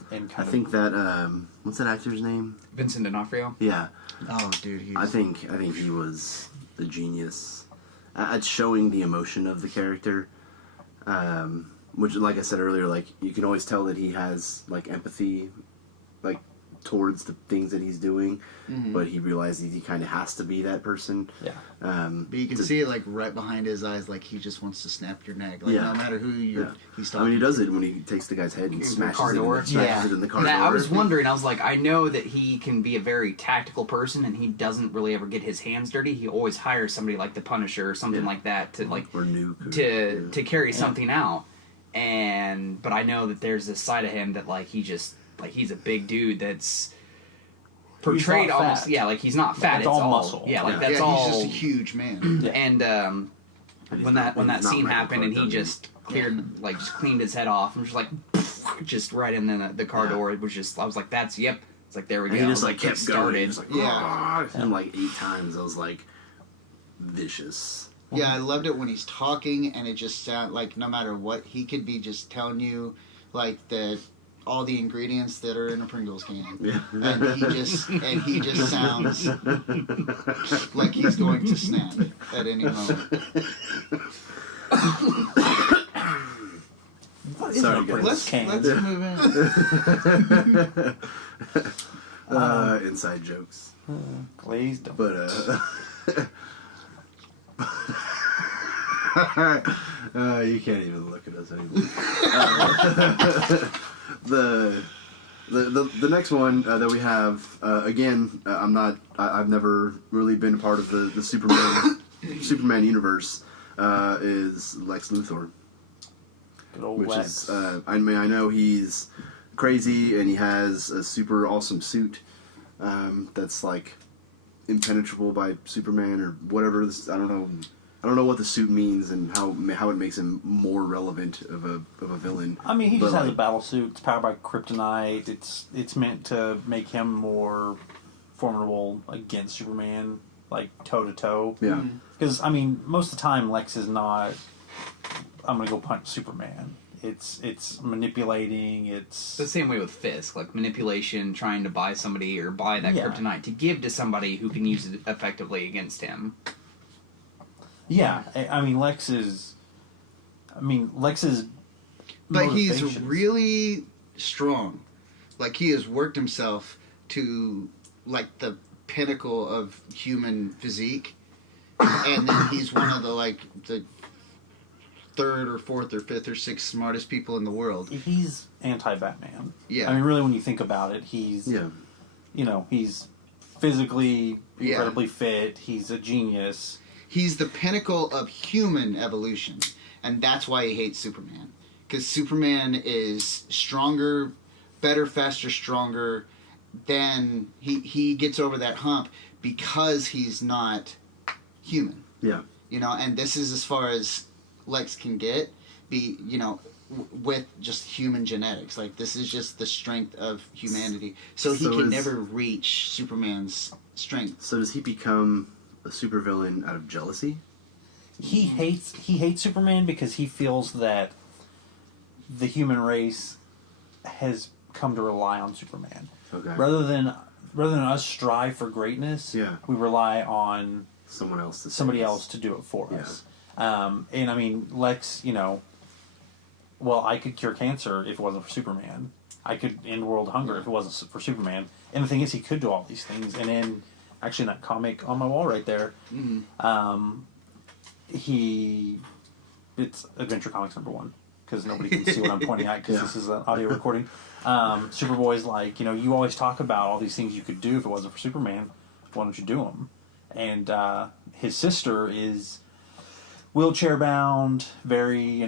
And I think that what's that actor's name? Vincent D'Onofrio. Yeah. Oh, dude. I think he was the genius at showing the emotion of the character. Which, like I said earlier, like you can always tell that he has like empathy, like towards the things that he's doing, but he realizes he kind of has to be that person. Yeah. But you can see it like right behind his eyes, like he just wants to snap your neck. Like no matter who he's talking. He does it when he takes the guy's head and smashes it in the car door. I was wondering. I was like, I know that he can be a very tactical person, and he doesn't really ever get his hands dirty. He always hires somebody like the Punisher or something like that to or Nuke to carry something out. But I know that there's this side of him that like he's a big dude that's portrayed almost like he's not fat. It's all muscle. That's all. He's just a huge man. And when that scene happened and he just cleaned his head off and just like just right in the car door, it was just I was like that's It's like there we go. And he just like kept started. Going. And like 8 times I was like vicious. Yeah, I loved it when he's talking, and it just sounds like no matter what, he could be just telling you, like, all the ingredients that are in a Pringles can. Yeah. And he just sounds like he's going to snap at any moment. Sorry, guys. Let's move in. Inside jokes. Glazed them. But, you can't even look at us anymore. The next one that we have again, I've never really been a part of the Superman universe. Is Lex Luthor. Good old which Lex. is, I mean, I know he's crazy and he has a super awesome suit that's like impenetrable by Superman or whatever. I don't know what the suit means and how it makes him more relevant of a villain. I mean, he But, just has like, a battle suit. It's powered by kryptonite. It's meant to make him more formidable against Superman, like toe to toe. Yeah. Because I mean, most of the time Lex is not. I'm gonna go punch Superman. It's manipulating. It's the same way with Fisk, like manipulation, trying to buy somebody or buy that Yeah. kryptonite to give to somebody who can use it effectively against him. yeah. I mean, Lex is. But he's motivations- really strong. Like, he has worked himself to, like, the pinnacle of human physique. And then he's one of the third or fourth or fifth or sixth smartest people in the world. He's anti-Batman. Yeah. I mean, really, when you think about it, he's Yeah. he's physically Yeah. incredibly fit. He's a genius. He's the pinnacle of human evolution. And that's why he hates Superman. Because Superman is stronger, better, faster, stronger. Then he gets over that hump because he's not human. Yeah. And this is as far as Lex can get, with just human genetics. Like, this is just the strength of humanity. So he can never reach Superman's strength. So does he become a supervillain out of jealousy? He hates Superman because he feels that the human race has come to rely on Superman. Okay. Rather than us strive for greatness, Yeah. we rely on Someone else to somebody save us. else to do it for Yeah. us. And I mean, Lex, well, I could cure cancer if it wasn't for Superman. I could end world hunger if it wasn't for Superman. And the thing is, he could do all these things. And in actually that comic on my wall right there, it's Adventure Comics #1 because nobody can see what I'm pointing at because Yeah. this is an audio recording. Superboy's like, you always talk about all these things you could do if it wasn't for Superman. Why don't you do them? And his sister is wheelchair bound, very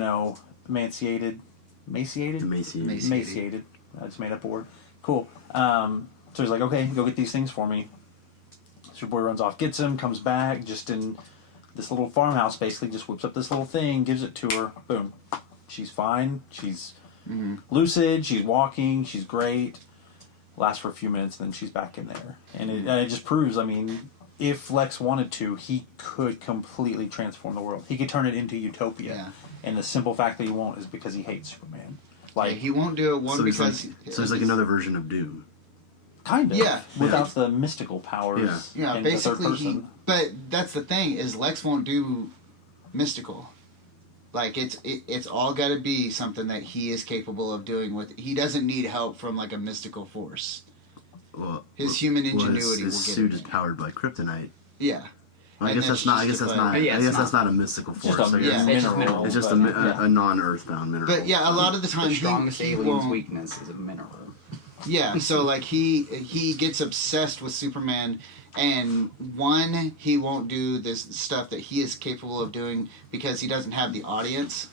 emaciated. Emaciated. That's made up a word. Cool. So he's like, okay, go get these things for me. Superboy runs off, gets him, comes back, just in this little farmhouse, basically, just whips up this little thing, gives it to her. Boom. She's fine. She's lucid. She's walking. She's great. Lasts for a few minutes, then she's back in there. And it just proves, I mean, if Lex wanted to, he could completely transform the world. He could turn it into utopia. Yeah. And the simple fact that he won't is because he hates Superman. Like, He won't do it, So because... he's like another version of Doom. kind of. Yeah. Without the mystical powers. Yeah, in the third basically person. But that's the thing, is Lex won't do mystical. Like, it's all got to be something that he is capable of doing with... He doesn't need help from, like, a mystical force. Well, His human ingenuity his will get suit him is there. powered by kryptonite. Yeah. Well, I And guess that's that's not. I just guess that's a- not. Yeah, I it's guess that's not. not a mystical Just force. a I guess. Yeah. mineral. It's just but, a non-earthbound mineral. But yeah, a lot of the time The strongest he alien's won't- weakness is a mineral. Yeah, so like he gets obsessed with Superman, and one, he won't do this stuff that he is capable of doing because he doesn't have the audience.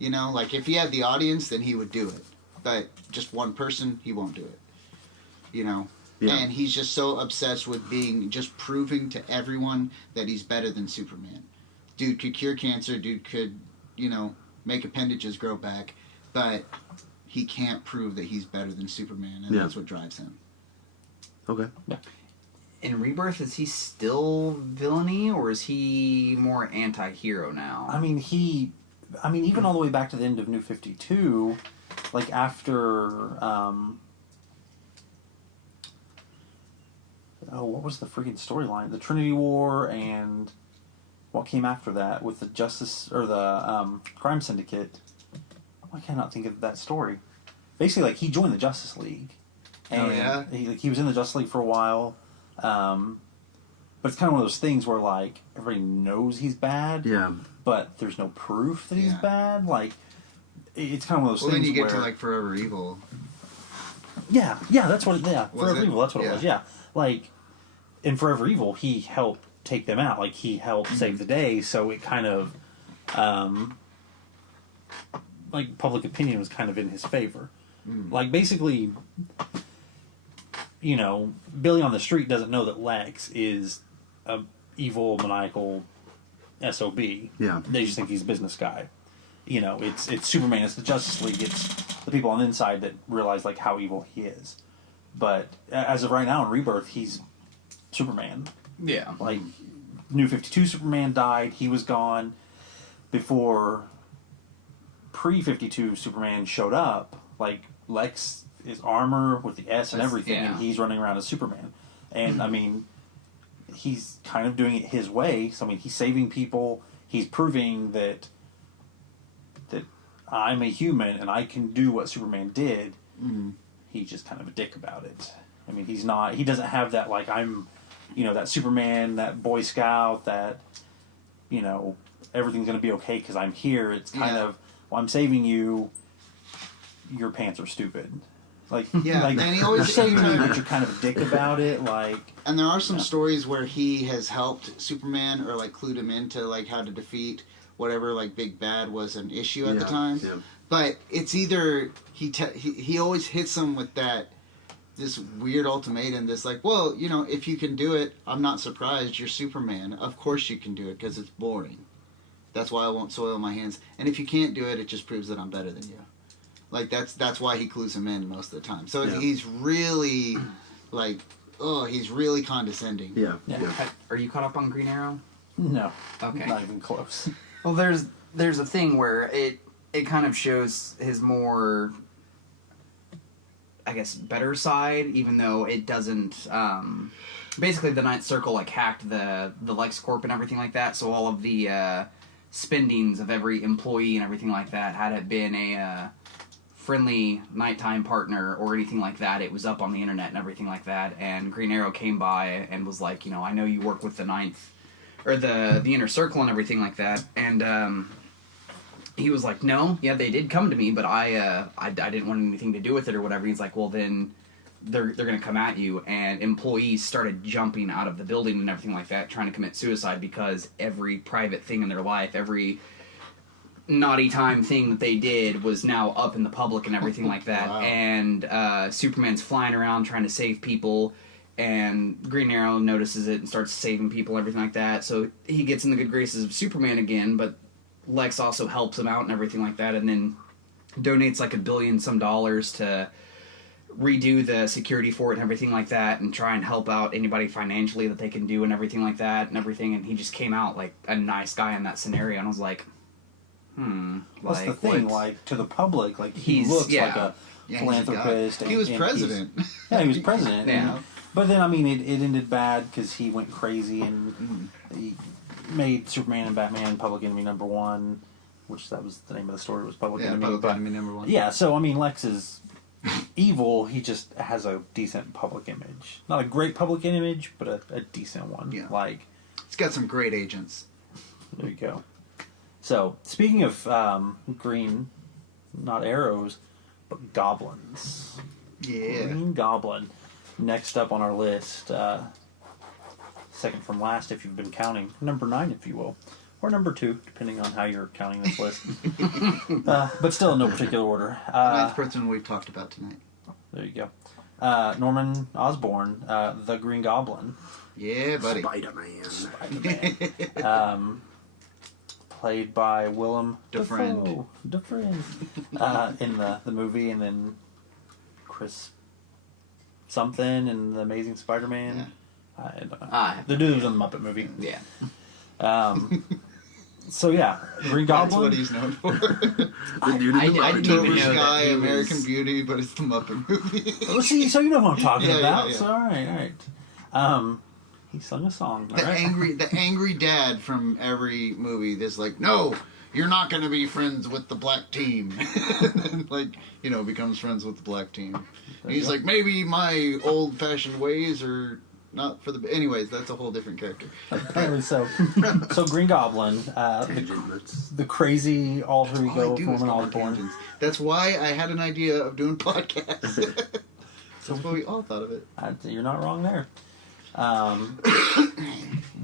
Like if he had the audience, then he would do it. But just one person, he won't do it. Yeah. And he's just so obsessed with just proving to everyone that he's better than Superman. Dude could cure cancer, dude could, make appendages grow back, but he can't prove that he's better than Superman, and that's what drives him. Okay. In Rebirth, is he still villainy, or is he more anti-hero now? I mean, even all the way back to the end of New 52, like after, what was the freaking storyline? The Trinity War and what came after that with the Justice, or the Crime Syndicate. Why can I not think of that story? Basically, like, he joined the Justice League. And he was in the Justice League for a while. But it's kind of one of those things where, like, everybody knows he's bad. Yeah. But there's no proof that he's bad. Like, it's kind of one of those Well, things then you get where... to like Forever Evil. Yeah, that's what Forever it? Evil, that's what it Yeah. was, yeah. Like, in Forever Evil, he helped take them out. Like, he helped save the day, so it kind of... like public opinion was kind of in his favor. Like basically, you know, Billy on the street doesn't know that Lex is a evil, maniacal SOB. Yeah. They just think he's a business guy. You know, it's Superman, it's the Justice League, it's the people on the inside that realize like how evil he is. But as of right now in Rebirth, he's Superman. Yeah. Like, New 52 Superman died, he was gone. Before pre-52 Superman showed up, like, Lex is armor with the S and everything, and he's running around as Superman. And, I mean, he's kind of doing it his way. So, I mean, he's saving people. He's proving that I'm a human and I can do what Superman did. He's just kind of a dick about it. I mean, he doesn't have that, like, I'm, you know, that Superman, that Boy Scout, that, you know, everything's going to be okay because I'm here. It's kind of, well, I'm saving you. Your pants are stupid. Like, like, and he always you're but you're kind of a dick about it. Like, and there are some stories where he has helped Superman or like clued him into like how to defeat whatever like big bad was an issue at the time. Yeah. But it's either he always hits him with this weird ultimatum. This like, well, you know, if you can do it, I'm not surprised. You're Superman. Of course you can do it because it's boring. That's why I won't soil my hands. And if you can't do it, it just proves that I'm better than you. Like, that's why he clues him in most of the time. So he's really, like, he's really condescending. Yeah. Are you caught up on Green Arrow? no. Okay. Not even close. Well, there's a thing where it kind of shows his more, I guess, better side, even though it doesn't. Basically, the Ninth Circle like hacked the LexCorp and everything like that. So all of the spendings of every employee and everything like that, had it been a friendly nighttime partner or anything like that, it was up on the internet and everything like that. And Green Arrow came by and was like, you know, I know you work with the Ninth or the Inner Circle and everything like that. And he was like, no, yeah, they did come to me, but I didn't want anything to do with it or whatever. He's like, well, then they're going to come at you. And employees started jumping out of the building and everything like that, trying to commit suicide because every private thing in their life, every naughty time thing that they did was now up in the public and everything like that. Wow. And Superman's flying around trying to save people, and Green Arrow notices it and starts saving people and everything like that. So he gets in the good graces of Superman again, but Lex also helps him out and everything like that, and then donates like $1 billion to redo the security for it and everything like that, and try and help out anybody financially that they can do and everything like that and everything. And he just came out like a nice guy in that scenario, and I was like, That's the thing, like, to the public, like, he looks like a philanthropist. He was president. He was president. Yeah. But then, I mean, it ended bad because he went crazy and he made Superman and Batman Public Enemy #1, which that was the name of the story, was Public Enemy. Public Enemy #1. Yeah, so, I mean, Lex is evil. He just has a decent public image. Not a great public image, but a decent one. Yeah. Like, it's got some great agents. There you go. So, speaking of green, not arrows, but goblins. Yeah. Green Goblin. Next up on our list, second from last if you've been counting, number 9 if you will, or number 2, depending on how you're counting this list. But still in no particular order. Ninth person we've talked about tonight. There you go. Norman Osborn, the Green Goblin. Yeah, buddy. Spider-Man. Played by Willem Dafoe in the movie, and then Chris something in the Amazing Spider-Man. Yeah. I don't know. The dude who's in the Muppet movie. Yeah. So yeah, Green Goblin. That's what he's known for. The dude in the Muppet October Sky, that American Beauty, but it's the Muppet movie. Oh, see, so you know what I'm talking about. Yeah. So, all right. He sung a song. The angry dad from every movie that's like, no, you're not going to be friends with the black team. And like, you know, becomes friends with the black team. And he's like, maybe my old-fashioned ways are not for the... Anyways, that's a whole different character. Apparently so. So Green Goblin, the crazy alter ego of Norman Osborn. That's why I had an idea of doing podcasts. That's why we all thought of it. You're not wrong there.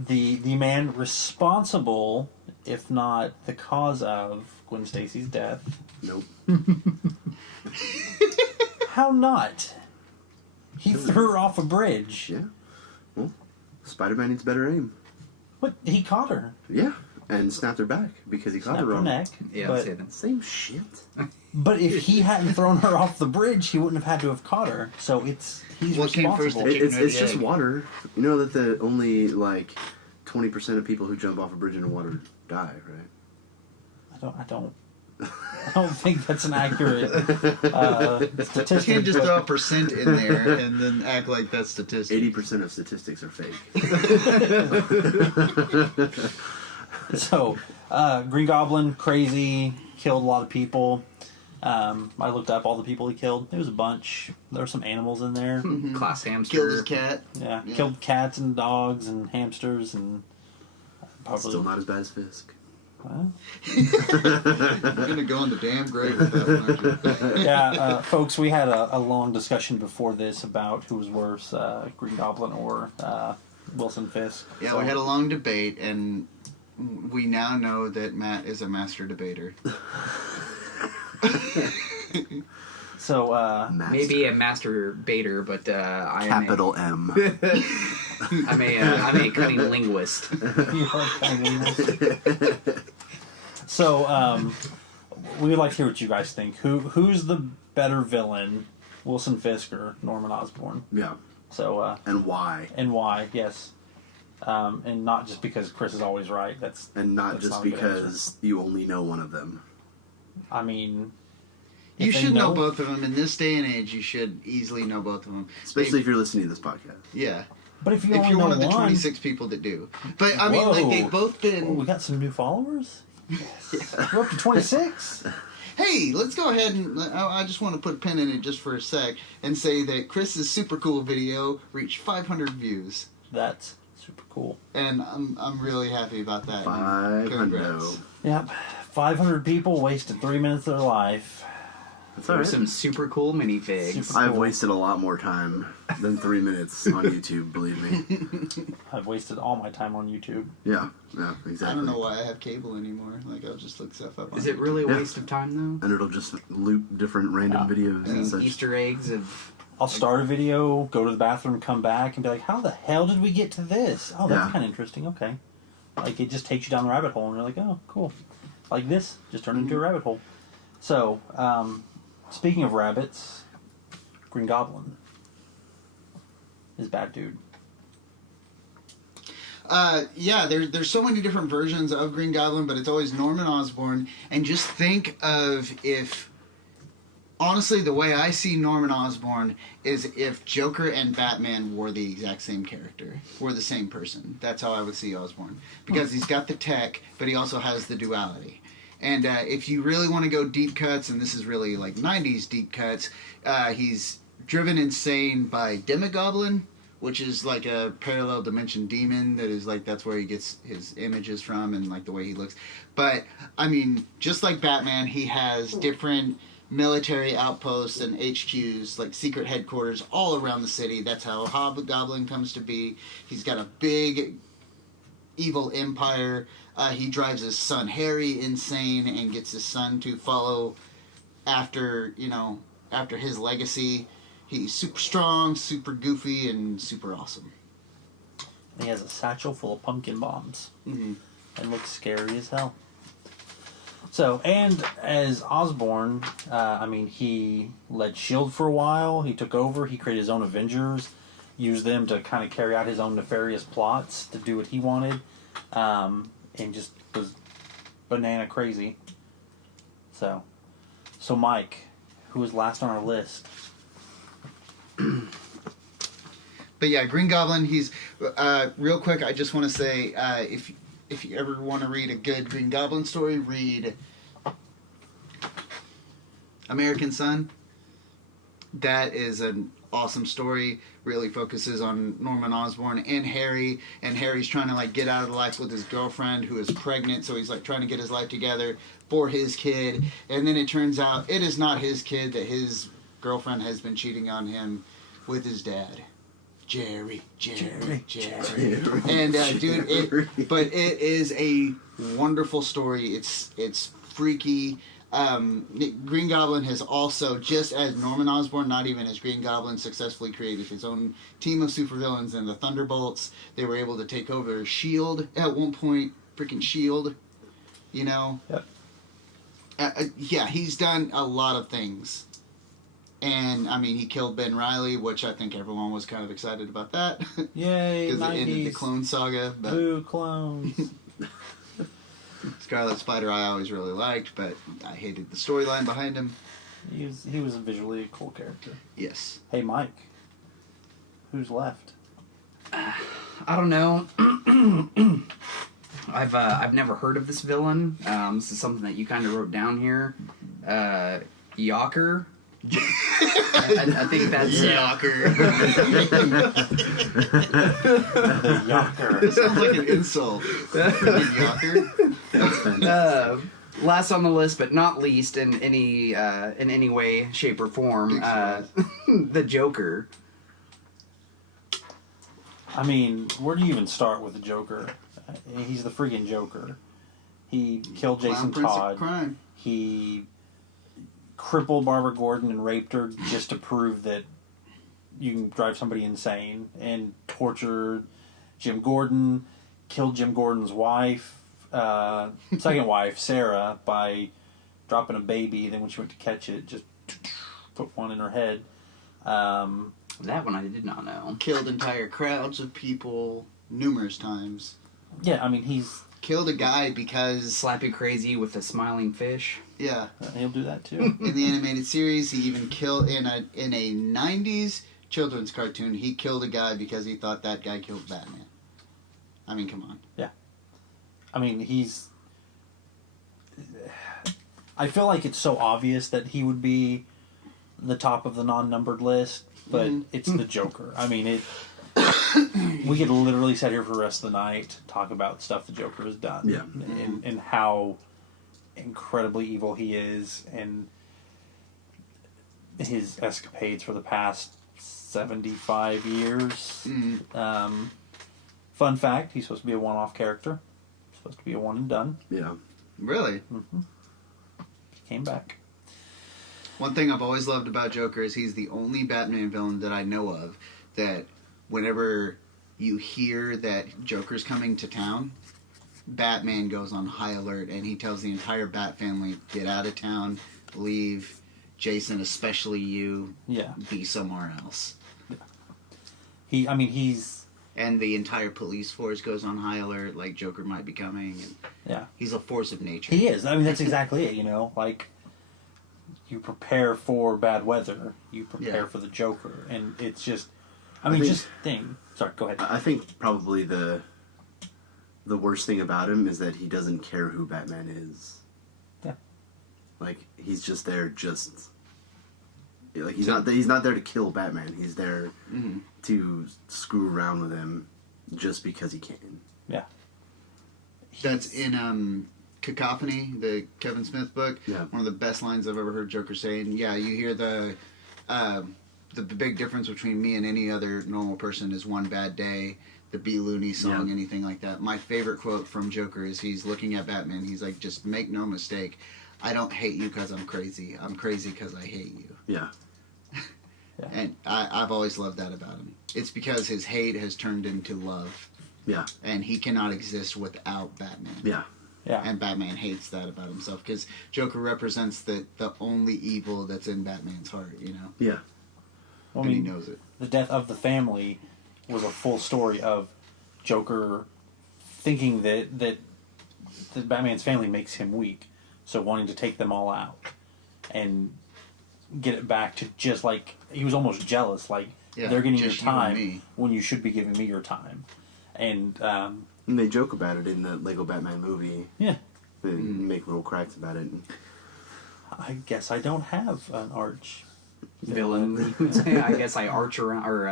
The man responsible if not the cause of Gwen Stacy's death. Nope. How not? He threw her off a bridge. Yeah. Well, Spider-Man needs better aim. What? He caught her. Yeah. And snapped her back because he caught her Snapped her wrong. neck. Yeah, but, Same shit. but if he hadn't thrown her off the bridge, he wouldn't have had to have caught her. So he's What came first, responsible. the chicken or It's the just egg? water. You know that the only 20% of people who jump off a bridge into water die, right? I don't think that's an accurate statistic. You can't just but- throw a percent in there and then act like that's statistics. 80% of statistics are fake. So, Green Goblin, crazy, killed a lot of people. I looked up all the people he killed. There was a bunch. There were some animals in there. Class hamster. Killed his cat. Yeah, Yeah. killed cats and dogs and hamsters and probably. Still not as bad as Fisk. Well, You're gonna go in the damn grave with that one, aren't you? yeah, folks, we had a long discussion before this about who was worse, Green Goblin or Wilson Fisk. Yeah, So- we had a long debate, and we now know that Matt is a master debater. So, Master. Maybe a master baiter, but I am Capital M. I'm a cunning linguist. So, we would like to hear what you guys think. Who's the better villain, Wilson Fisk or Norman Osborn? Yeah. So, And why? and why? Yes, and not just because Chris is always right. And not That's just not a good because you only know one of them. I mean, You if they should know both of them. In this day and age, you should easily know both of them. Especially if you're listening to this podcast. Yeah. But if you If only you're know one of the one, 26 people that do. But, I mean, like, they've both oh, been... we got some new followers. Yes. We're up to 26. Hey, let's go ahead and... I just want to put a pin in it just for a sec and say that Chris's super cool video reached 500 views. That's super cool. And I'm really happy about that. 500. Congrats. Yep. 500 people wasted 3 minutes of their life. That's There all were right. some super cool minifigs. Super- I've cool. wasted a lot more time than 3 minutes on YouTube, believe me. I've wasted all my time on YouTube. Yeah, exactly. I don't know why I have cable anymore. Like, I'll just look stuff up on Is it really a Yeah. waste of time though? And it'll just loop different random videos I and mean, such. Easter eggs of I'll start a video, go to the bathroom, come back, and be like, how the hell did we get to this? Oh, that's Yeah. kind of interesting. Okay. Like, it just takes you down the rabbit hole, and you're like, oh, cool. Like this, just turned into a rabbit hole. So, speaking of rabbits, Green Goblin is a bad dude. Yeah, there's so many different versions of Green Goblin, but it's always Norman Osborn. And just think of if... Honestly, the way I see Norman Osborn is if Joker and Batman were the exact same character, were the same person. That's how I would see Osborn. Because he's got the tech, but he also has the duality. And if you really want to go deep cuts, and this is really like 90s deep cuts, he's driven insane by Demogoblin, which is like a parallel dimension demon that is like, that's where he gets his images from and like the way he looks. But, I mean, just like Batman, he has different military outposts and HQs, like secret headquarters all around the city. That's how Hobgoblin comes to be. He's got a big evil empire. He drives his son Harry insane and gets his son to follow after his legacy. He's super strong, super goofy, and super awesome. And he has a satchel full of pumpkin bombs. Mm-hmm. And looks scary as hell. So, and as Osborn, I mean, he led S.H.I.E.L.D. for a while. He took over. He created his own Avengers. Used them to kind of carry out his own nefarious plots to do what he wanted. And just was banana crazy. So Mike, who was last on our list? But yeah, Green Goblin, he's... real quick, I just want to say, if you ever want to read a good Green Goblin story, read American Son. That is an awesome story. Really focuses on Norman Osborn and Harry. And Harry's trying to like get out of life with his girlfriend who is pregnant. So he's like trying to get his life together for his kid. And then it turns out it is not his kid, that his girlfriend has been cheating on him with his dad. Jerry. And dude, it is a wonderful story. It's freaky. Green Goblin has also, just as Norman Osborn, not even as Green Goblin, successfully created his own team of supervillains and the Thunderbolts. They were able to take over S.H.I.E.L.D. at one point. Freaking S.H.I.E.L.D. You know? Yep. Yeah, he's done a lot of things. And, I mean, he killed Ben Reilly, which I think everyone was kind of excited about that. Yay, Because it ended the clone saga. But Boo, clones. Scarlet Spider I always really liked, but I hated the storyline behind him. He was visually a cool character. Yes. Hey, Mike. Who's left? I don't know. I've never heard of this villain. This is something that you kind of wrote down here. Yocker. I think that's Yocker. The Yocker. It sounds like an insult. Yocker. That's fantastic. last on the list, but not least in any way, shape, or form. The Joker. I mean, where do you even start with the Joker? He's the freaking Joker. He killed Jason Todd. Crime. He crippled Barbara Gordon and raped her just to prove that you can drive somebody insane, and tortured Jim Gordon, killed Jim Gordon's wife, second wife, Sarah, by dropping a baby. Then when she went to catch it, just put one in her head. That one I did not know. Killed entire crowds of people numerous times. Yeah, I mean, he's... Killed a guy because... Slap you crazy with a smiling fish. Yeah. He'll do that too. In the animated series, he even killed... In a 90s children's cartoon, he killed a guy because he thought that guy killed Batman. I mean, come on. Yeah. I mean, he's... I feel like it's so obvious that he would be the top of the non-numbered list, but it's the Joker. I mean, it... we could literally sit here for the rest of the night, talk about stuff the Joker has done. Yeah. And how incredibly evil he is, and his escapades for the past 75 years. Fun fact, he's supposed to be a one-off character. He's supposed to be a one and done. Yeah. Really? Mm-hmm. He came back. One thing I've always loved about Joker is he's the only Batman villain that I know of that whenever you hear that Joker's coming to town, Batman goes on high alert and he tells the entire Bat family, get out of town, leave, Jason, especially you, be somewhere else. Yeah. He's... And the entire police force goes on high alert, like Joker might be coming. And yeah. He's a force of nature. He is. I mean, that's exactly it, you know? Like, you prepare for bad weather, you prepare for the Joker, and it's just... Sorry, go ahead. I think probably the worst thing about him is that he doesn't care who Batman is. Yeah. Like, he's just there like, he's not there to kill Batman. He's there to screw around with him just because he can. Yeah. That's in Cacophony, the Kevin Smith book. Yeah. One of the best lines I've ever heard Joker saying. Yeah, you hear the big difference between me and any other normal person is one bad day, the Be Looney song, anything like that. My favorite quote from Joker is he's looking at Batman. He's like, just make no mistake. I don't hate you because I'm crazy. I'm crazy because I hate you. Yeah. And I've always loved that about him. It's because his hate has turned into love. Yeah. And he cannot exist without Batman. Yeah. Yeah. And Batman hates that about himself because Joker represents the only evil that's in Batman's heart, you know? Yeah. Well, And he knows it. The death of the family was a full story of Joker thinking that Batman's family makes him weak, so wanting to take them all out and get it back to just like he was almost jealous, like they're getting your time when you should be giving me your time, and they joke about it in the Lego Batman movie. Yeah, they make little cracks about it. I guess I don't have an arch villain. I guess I arch around or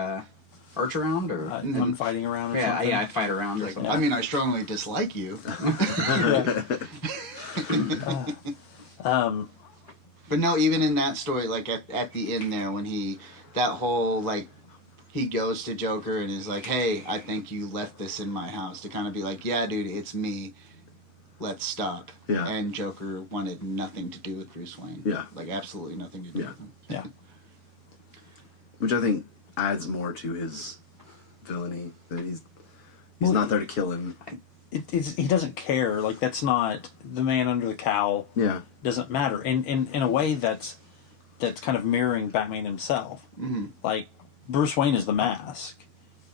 I'm fighting around. Or something. I fight around. Like, I mean, I strongly dislike you. But no, even in that story, like at the end there, when that whole like he goes to Joker and is like, hey, I think you left this in my house, to kind of be like, yeah, dude, it's me. Let's stop. Yeah. And Joker wanted nothing to do with Bruce Wayne. Yeah. Like, absolutely nothing to do with him. Yeah. Which I think adds more to his villainy. That he's not there to kill him. He doesn't care. Like, that's not the man under the cowl. Yeah. Doesn't matter. In a way that's kind of mirroring Batman himself. Mm-hmm. Like, Bruce Wayne is the mask.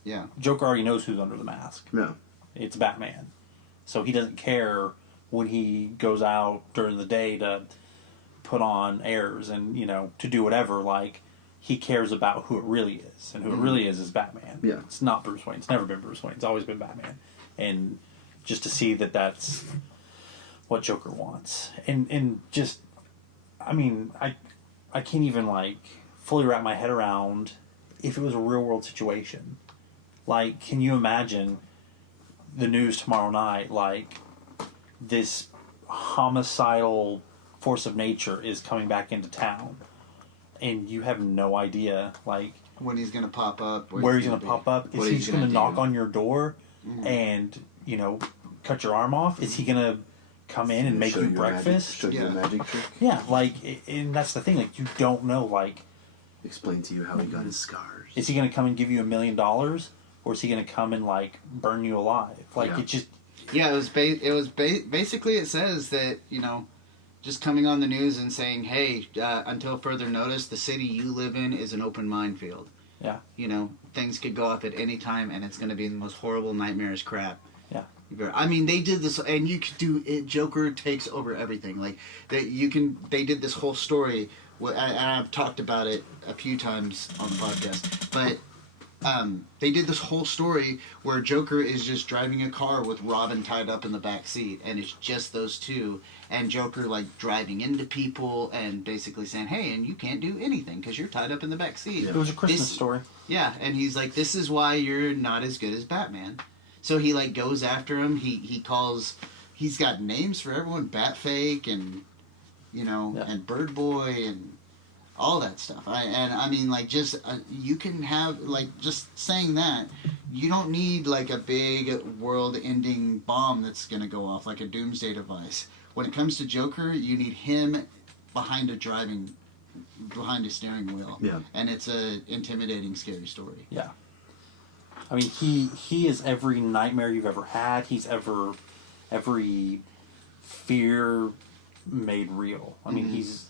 Yeah. Joker already knows who's under the mask. No. It's Batman. So he doesn't care when he goes out during the day to put on airs and, to do whatever. Like, he cares about who it really is. And who it really is Batman. Yeah. It's not Bruce Wayne. It's never been Bruce Wayne. It's always been Batman. And just to see that that's what Joker wants. And just, I mean, I can't even, like, fully wrap my head around if it was a real-world situation. Like, can you imagine the news tomorrow night, like, this homicidal force of nature is coming back into town, and you have no idea, like, when he's going to pop up. Where he's going to pop up. Is he just going to knock on your door and, cut your arm off? Is he going to come in and make you breakfast? Show you a magic trick? Yeah, like, and that's the thing, like, you don't know, like... Explain to you how he got his scars. Is he going to come and give you $1 million? Or is he going to come and, like, burn you alive? Like, it just... Yeah, basically it says that, just coming on the news and saying, hey, until further notice, the city you live in is an open minefield. Yeah. Things could go off at any time, and it's going to be the most horrible, nightmarish crap. Yeah. I mean, they did this, and you could do it. Joker takes over everything. Like, they did this whole story, and I've talked about it a few times on the podcast, but... they did this whole story where Joker is just driving a car with Robin tied up in the back seat, and it's just those two, and Joker, like, driving into people and basically saying, hey, and you can't do anything because you're tied up in the back seat. It was a Christmas story. Yeah, and he's like, this is why you're not as good as Batman. So he, like, goes after him. He's got names for everyone, Batfake and, and Bird Boy and... all that stuff. I mean, like, just, you can have, like, just saying that, you don't need, like, a big world-ending bomb that's going to go off, like a doomsday device. When it comes to Joker, you need him behind a steering wheel. Yeah. And it's a intimidating, scary story. Yeah. I mean, he is every nightmare you've ever had. He's every fear made real. I mean, he's...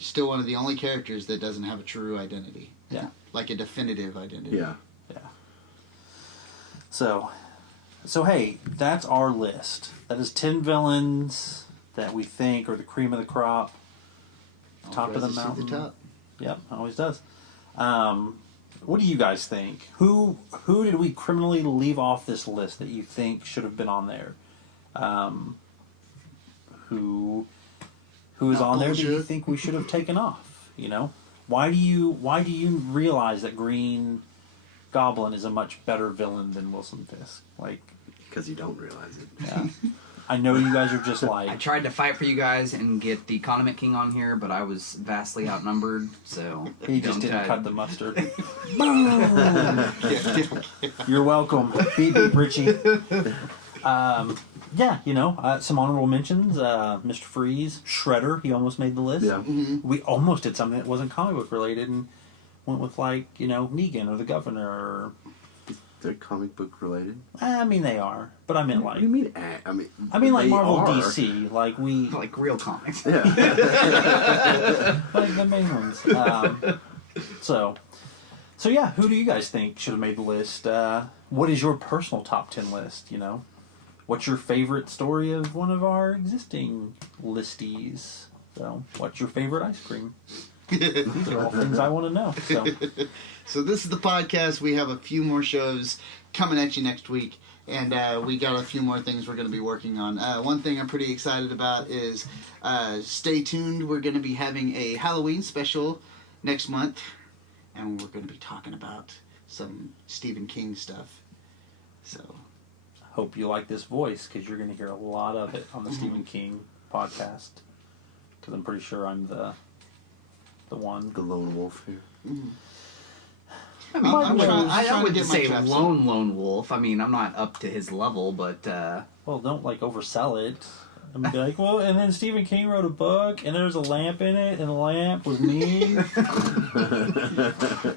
still one of the only characters that doesn't have a true identity. Yeah. Like a definitive identity. Yeah. Yeah. So hey, that's our list. That is 10 villains that we think are the cream of the crop. Top of the mountain. The top. Yep, always does. What do you guys think? Who did we criminally leave off this list that you think should have been on there? Who is Not on there that you bullshit. think we should have taken off? Why do you realize that Green Goblin is a much better villain than Wilson Fisk? Like, Because you don't realize it. yeah. I know you guys are just I like... tried to fight for you guys and get the Condiment King on here, but I was vastly outnumbered, so... He just didn't don't cut the mustard. Boom! You're welcome. Beep, beep, Richie. Yeah, some honorable mentions. Mr. Freeze, Shredder, he almost made the list. Yeah. We almost did something that wasn't comic book related and went with, like, Negan or the Governor or... They're comic book related. I mean, they are. But I meant, like... What do you mean? I mean, like they Marvel are. DC. Like, we... Like real comics. Yeah. like the main ones. So yeah, who do you guys think should have made the list? What is your personal top 10 list, What's your favorite story of one of our existing listies? So, what's your favorite ice cream? These are all things I want to know. So this is the podcast. We have a few more shows coming at you next week. And we got a few more things we're going to be working on. One thing I'm pretty excited about is stay tuned. We're going to be having a Halloween special next month. And we're going to be talking about some Stephen King stuff. So... hope you like this voice, because you're going to hear a lot of it on the Stephen King podcast. Because I'm pretty sure I'm the one. The lone wolf here. I mean, I'm trying I to would get my say traps lone wolf. I mean, I'm not up to his level, but Well, don't like oversell it. And be like, well, and then Stephen King wrote a book, and there's a lamp in it, and the lamp was me.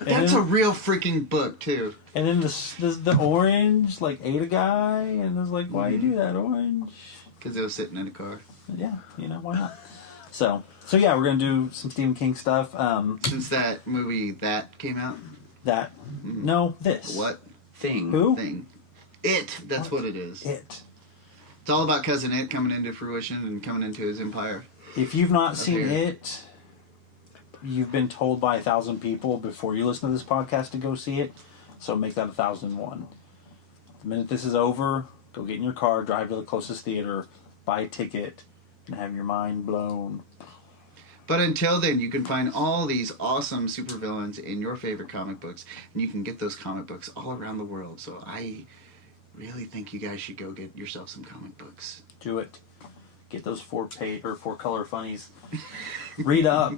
That's a real freaking book too. And then the orange like ate a guy, and I was like, why you do that, orange? Because it was sitting in a car. Yeah, why not? So yeah, we're gonna do some Stephen King stuff. Since that movie that came out. This What thing. who thing? It. That's what it is. it. It's all about Cousin It coming into fruition and coming into his empire. If you've not seen here. it, you've been told by 1,000 people before you listen to this podcast to go see it. So make that 1,001. The minute this is over, go get in your car, drive to the closest theater, buy a ticket, and have your mind blown. But until then, you can find all these awesome supervillains in your favorite comic books, and you can get those comic books all around the world. So I really think you guys should go get yourself some comic books. Do it. Get those 4 color funnies. Read up.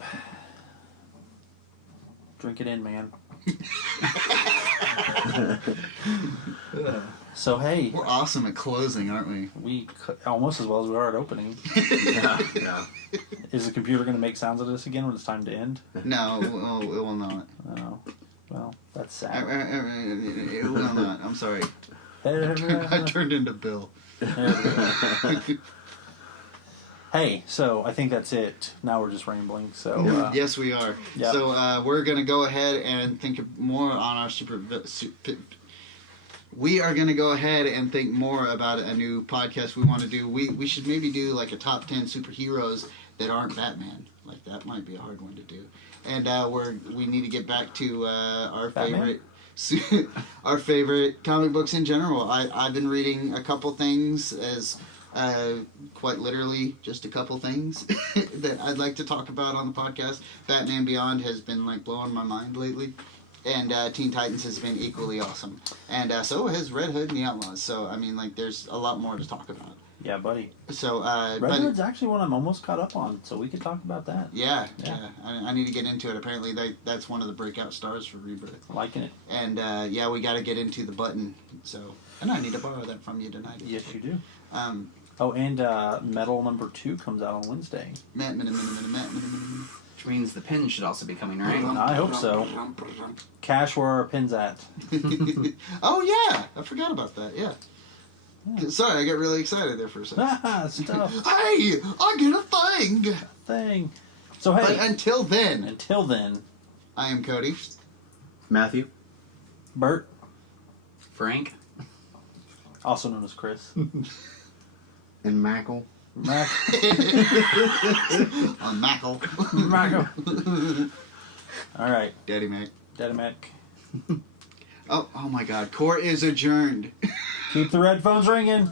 Drink it in, man. So hey, We're awesome at closing, aren't we? we almost as well as we are at opening. Yeah. Is the computer going to make sounds of this again when it's time to end? No, it will not. Oh, well, that's sad. It will not. I'm sorry. I Hey, turned into Bill. so I think that's it. Now we're just rambling. So Yes, we are. Yeah. So we're going to go ahead and think more on our we are going to go ahead and think more about a new podcast we want to do. We should maybe do like a top 10 superheroes that aren't Batman. Like that might be a hard one to do. And we need to get back to our Batman? favorite our favorite comic books in general. I've been reading a couple things as quite literally just a couple things that I'd like to talk about on the podcast. Batman Beyond has been like blowing my mind lately. And Teen Titans has been equally awesome. And so has Red Hood and the Outlaws. So, I mean, like, there's a lot more to talk about. yeah, buddy. So, Red Hood's actually one I'm almost caught up on, so we could talk about that. Yeah. I need to get into it. Apparently, that's one of the breakout stars for Rebirth. Liking it. And, we got to get into the button. So, and I need to borrow that from you tonight. Yes, you do. Um, and Metal number 2 comes out on Wednesday. Which means the pin should also be coming, right? I hope so. Cash, where are our pins at? Oh, yeah. I forgot about that. Yeah. Sorry, I got really excited there for a second. Stuff. Hey, I get a Thing. So, hey. But until then, I am Cody. Matthew. Bert, Frank? also known as Chris. And Mackle. Mac. On Mackle. Mackle. All right. Daddy Mac. Daddy Mac. Oh my God. Court is adjourned. Keep the red phones ringing.